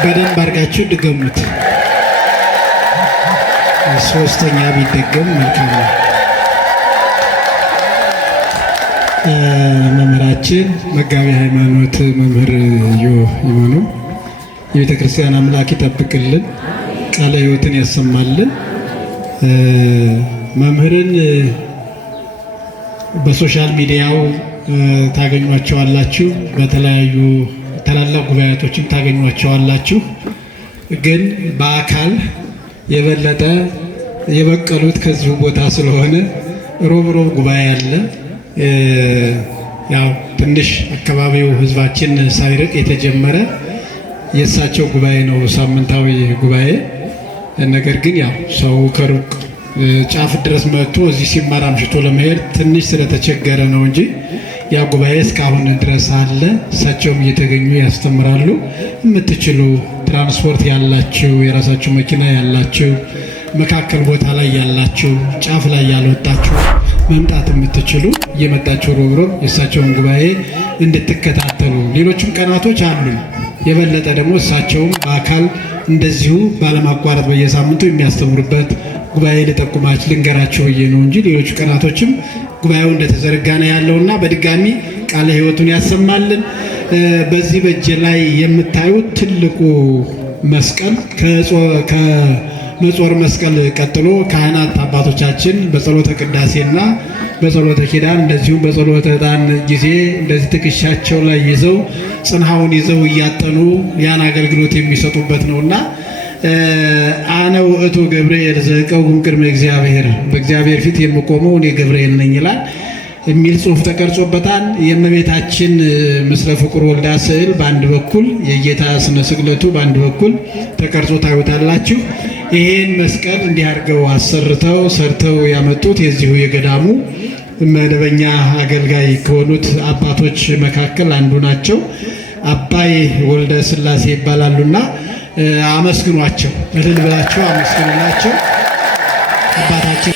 በደንብ አድርጋችሁ ድገሙት። ሶስተኛ ቢደገም መልካም ነው። መምህራችን መጋቢ ሃይማኖት መምህር ይመኑ የቤተ ክርስቲያን አምላክ ይጠብቅልን፣ ቃለ ሕይወትን ያሰማልን። መምህርን በሶሻል ሚዲያው ታገኟቸዋላችሁ፣ በተለያዩ ታላላቅ ጉባኤቶችም ታገኟቸዋላችሁ። ግን በአካል የበለጠ የበቀሉት ከዚሁ ቦታ ስለሆነ ሮብ ጉባኤ አለ። ያው ትንሽ አካባቢው ህዝባችን ሳይርቅ የተጀመረ የእሳቸው ጉባኤ ነው፣ ሳምንታዊ ጉባኤ። ነገር ግን ያው ሰው ከሩቅ ጫፍ ድረስ መጥቶ እዚህ ሲማር አምሽቶ ለመሄድ ትንሽ ስለተቸገረ ነው እንጂ ያ ጉባኤ እስካሁን ድረስ አለ። እሳቸውም እየተገኙ ያስተምራሉ። የምትችሉ ትራንስፖርት ያላችሁ፣ የራሳችሁ መኪና ያላችሁ፣ መካከል ቦታ ላይ ያላችሁ፣ ጫፍ ላይ ያልወጣችሁ መምጣት የምትችሉ እየመጣችሁ ሮብሮብ የእሳቸውን ጉባኤ እንድትከታተሉ። ሌሎችም ቀናቶች አሉ። የበለጠ ደግሞ እሳቸውም በአካል እንደዚሁ ባለማቋረጥ በየሳምንቱ የሚያስተምሩበት ጉባኤ ልጠቁማችሁ ልንገራችሁ ብዬ ነው እንጂ ሌሎቹ ቀናቶችም ጉባኤው እንደተዘረጋ ነው ያለውና በድጋሚ ቃለ ሕይወቱን ያሰማልን። በዚህ በእጅ ላይ የምታዩት ትልቁ መስቀል ከመጾር መስቀል ቀጥሎ ካህናት አባቶቻችን በጸሎተ ቅዳሴና በጸሎተ ኪዳን እንደዚሁም በጸሎተ ዕጣን ጊዜ እንደዚህ ትከሻቸው ላይ ይዘው ጽንሐውን ይዘው እያጠኑ ያን አገልግሎት የሚሰጡበት ነውና አነ ውእቱ ገብርኤል ዘቀውም ቅድመ እግዚአብሔር፣ በእግዚአብሔር ፊት የምቆመው እኔ ገብርኤል ነኝ ይላል የሚል ጽሑፍ ተቀርጾበታል። የእመቤታችን ምስለ ፍቁር ወልዳ ስዕል በአንድ በኩል፣ የጌታ ስነ ስቅለቱ በአንድ በኩል ተቀርጾ ታዩታላችሁ። ይሄን መስቀል እንዲህ አድርገው አሰርተው ሰርተው ያመጡት የዚሁ የገዳሙ መደበኛ አገልጋይ ከሆኑት አባቶች መካከል አንዱ ናቸው። አባይ ወልደ ሥላሴ ይባላሉና አመስግኗቸው፣ እልል ብላችሁ አመስግኑላቸው አባታችን